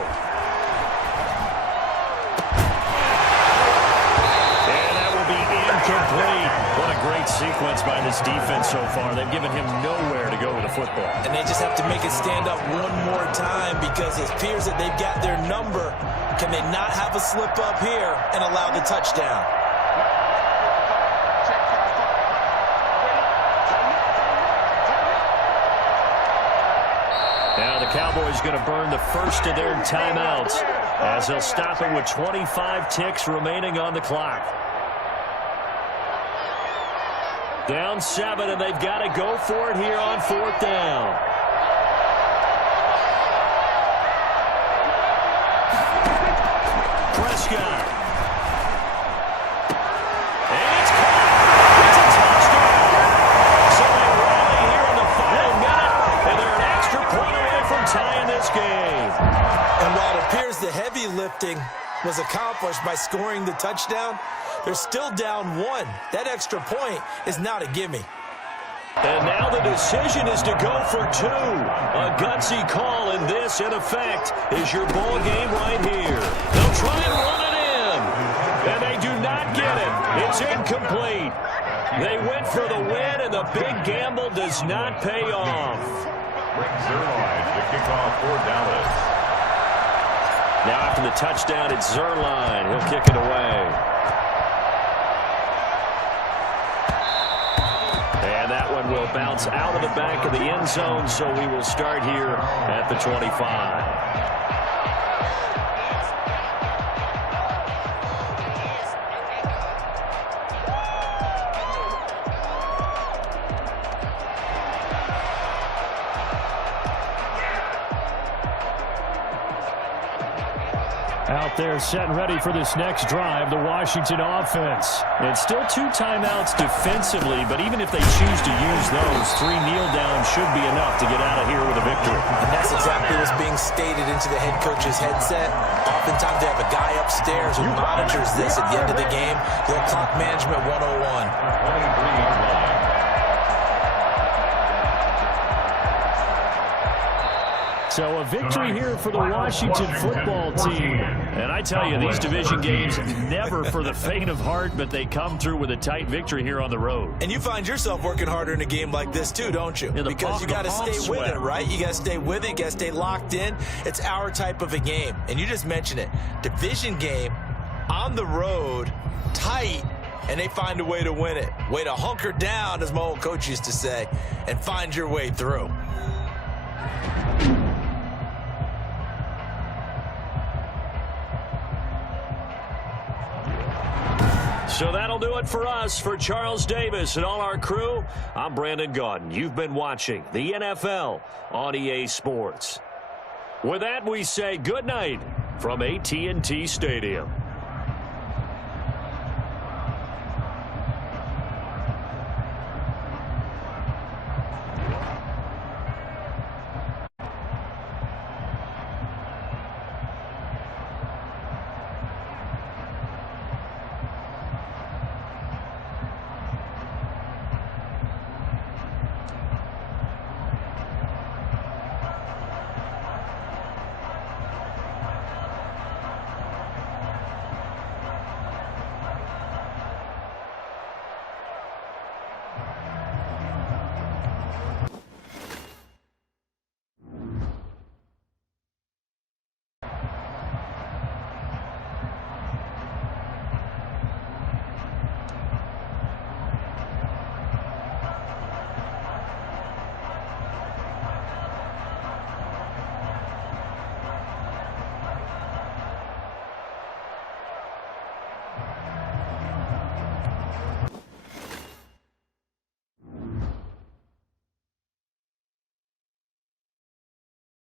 Incomplete. What a great sequence by this defense so far. They've given him nowhere to go with the football. And they just have to make it stand up one more time because it appears that they've got their number. Can they not have a slip up here and allow the touchdown? Now the Cowboys going to burn the first of their timeouts as they'll stop it with 25 ticks remaining on the clock. Down 7, and they've got to go for it here on 4th down. Prescott. And it's caught. It's a touchdown. So they rally here in the final minute, and they're an extra point away from tying this game. And while it appears the heavy lifting was accomplished by scoring the touchdown, they're still down 1. That extra point is not a gimme. And now the decision is to go for 2. A gutsy call, and this, in effect, is your ball game right here. They'll try and run it in, and they do not get it. It's incomplete. They went for the win, and the big gamble does not pay off. brings Zerline to kick off for Dallas. Now after the touchdown, it's Zerline. He'll kick it away. And that one will bounce out of the back of the end zone, so we will start here at the 25. Out there set and ready for this next drive, the Washington offense. It's still 2 timeouts defensively, but even if they choose to use those, 3 kneel downs should be enough to get out of here with a victory. And that's exactly what's being stated into the head coach's headset. Oftentimes they have a guy upstairs who monitors this at the end of the game. Their clock management 101. So a victory here for the Washington football team. And I tell you, these division games, never for the faint of heart, but they come through with a tight victory here on the road. And you find yourself working harder in a game like this too, don't you? Because you got to stay with it, right? You got to stay with it. You got to stay locked in. It's our type of a game. And you just mentioned it. Division game, on the road, tight, and they find a way to win it. Way to hunker down, as my old coach used to say, and find your way through. So that'll do it for us. For Charles Davis and all our crew, I'm Brandon Gaudin. You've been watching the NFL on EA Sports. With that, we say good night from AT&T Stadium.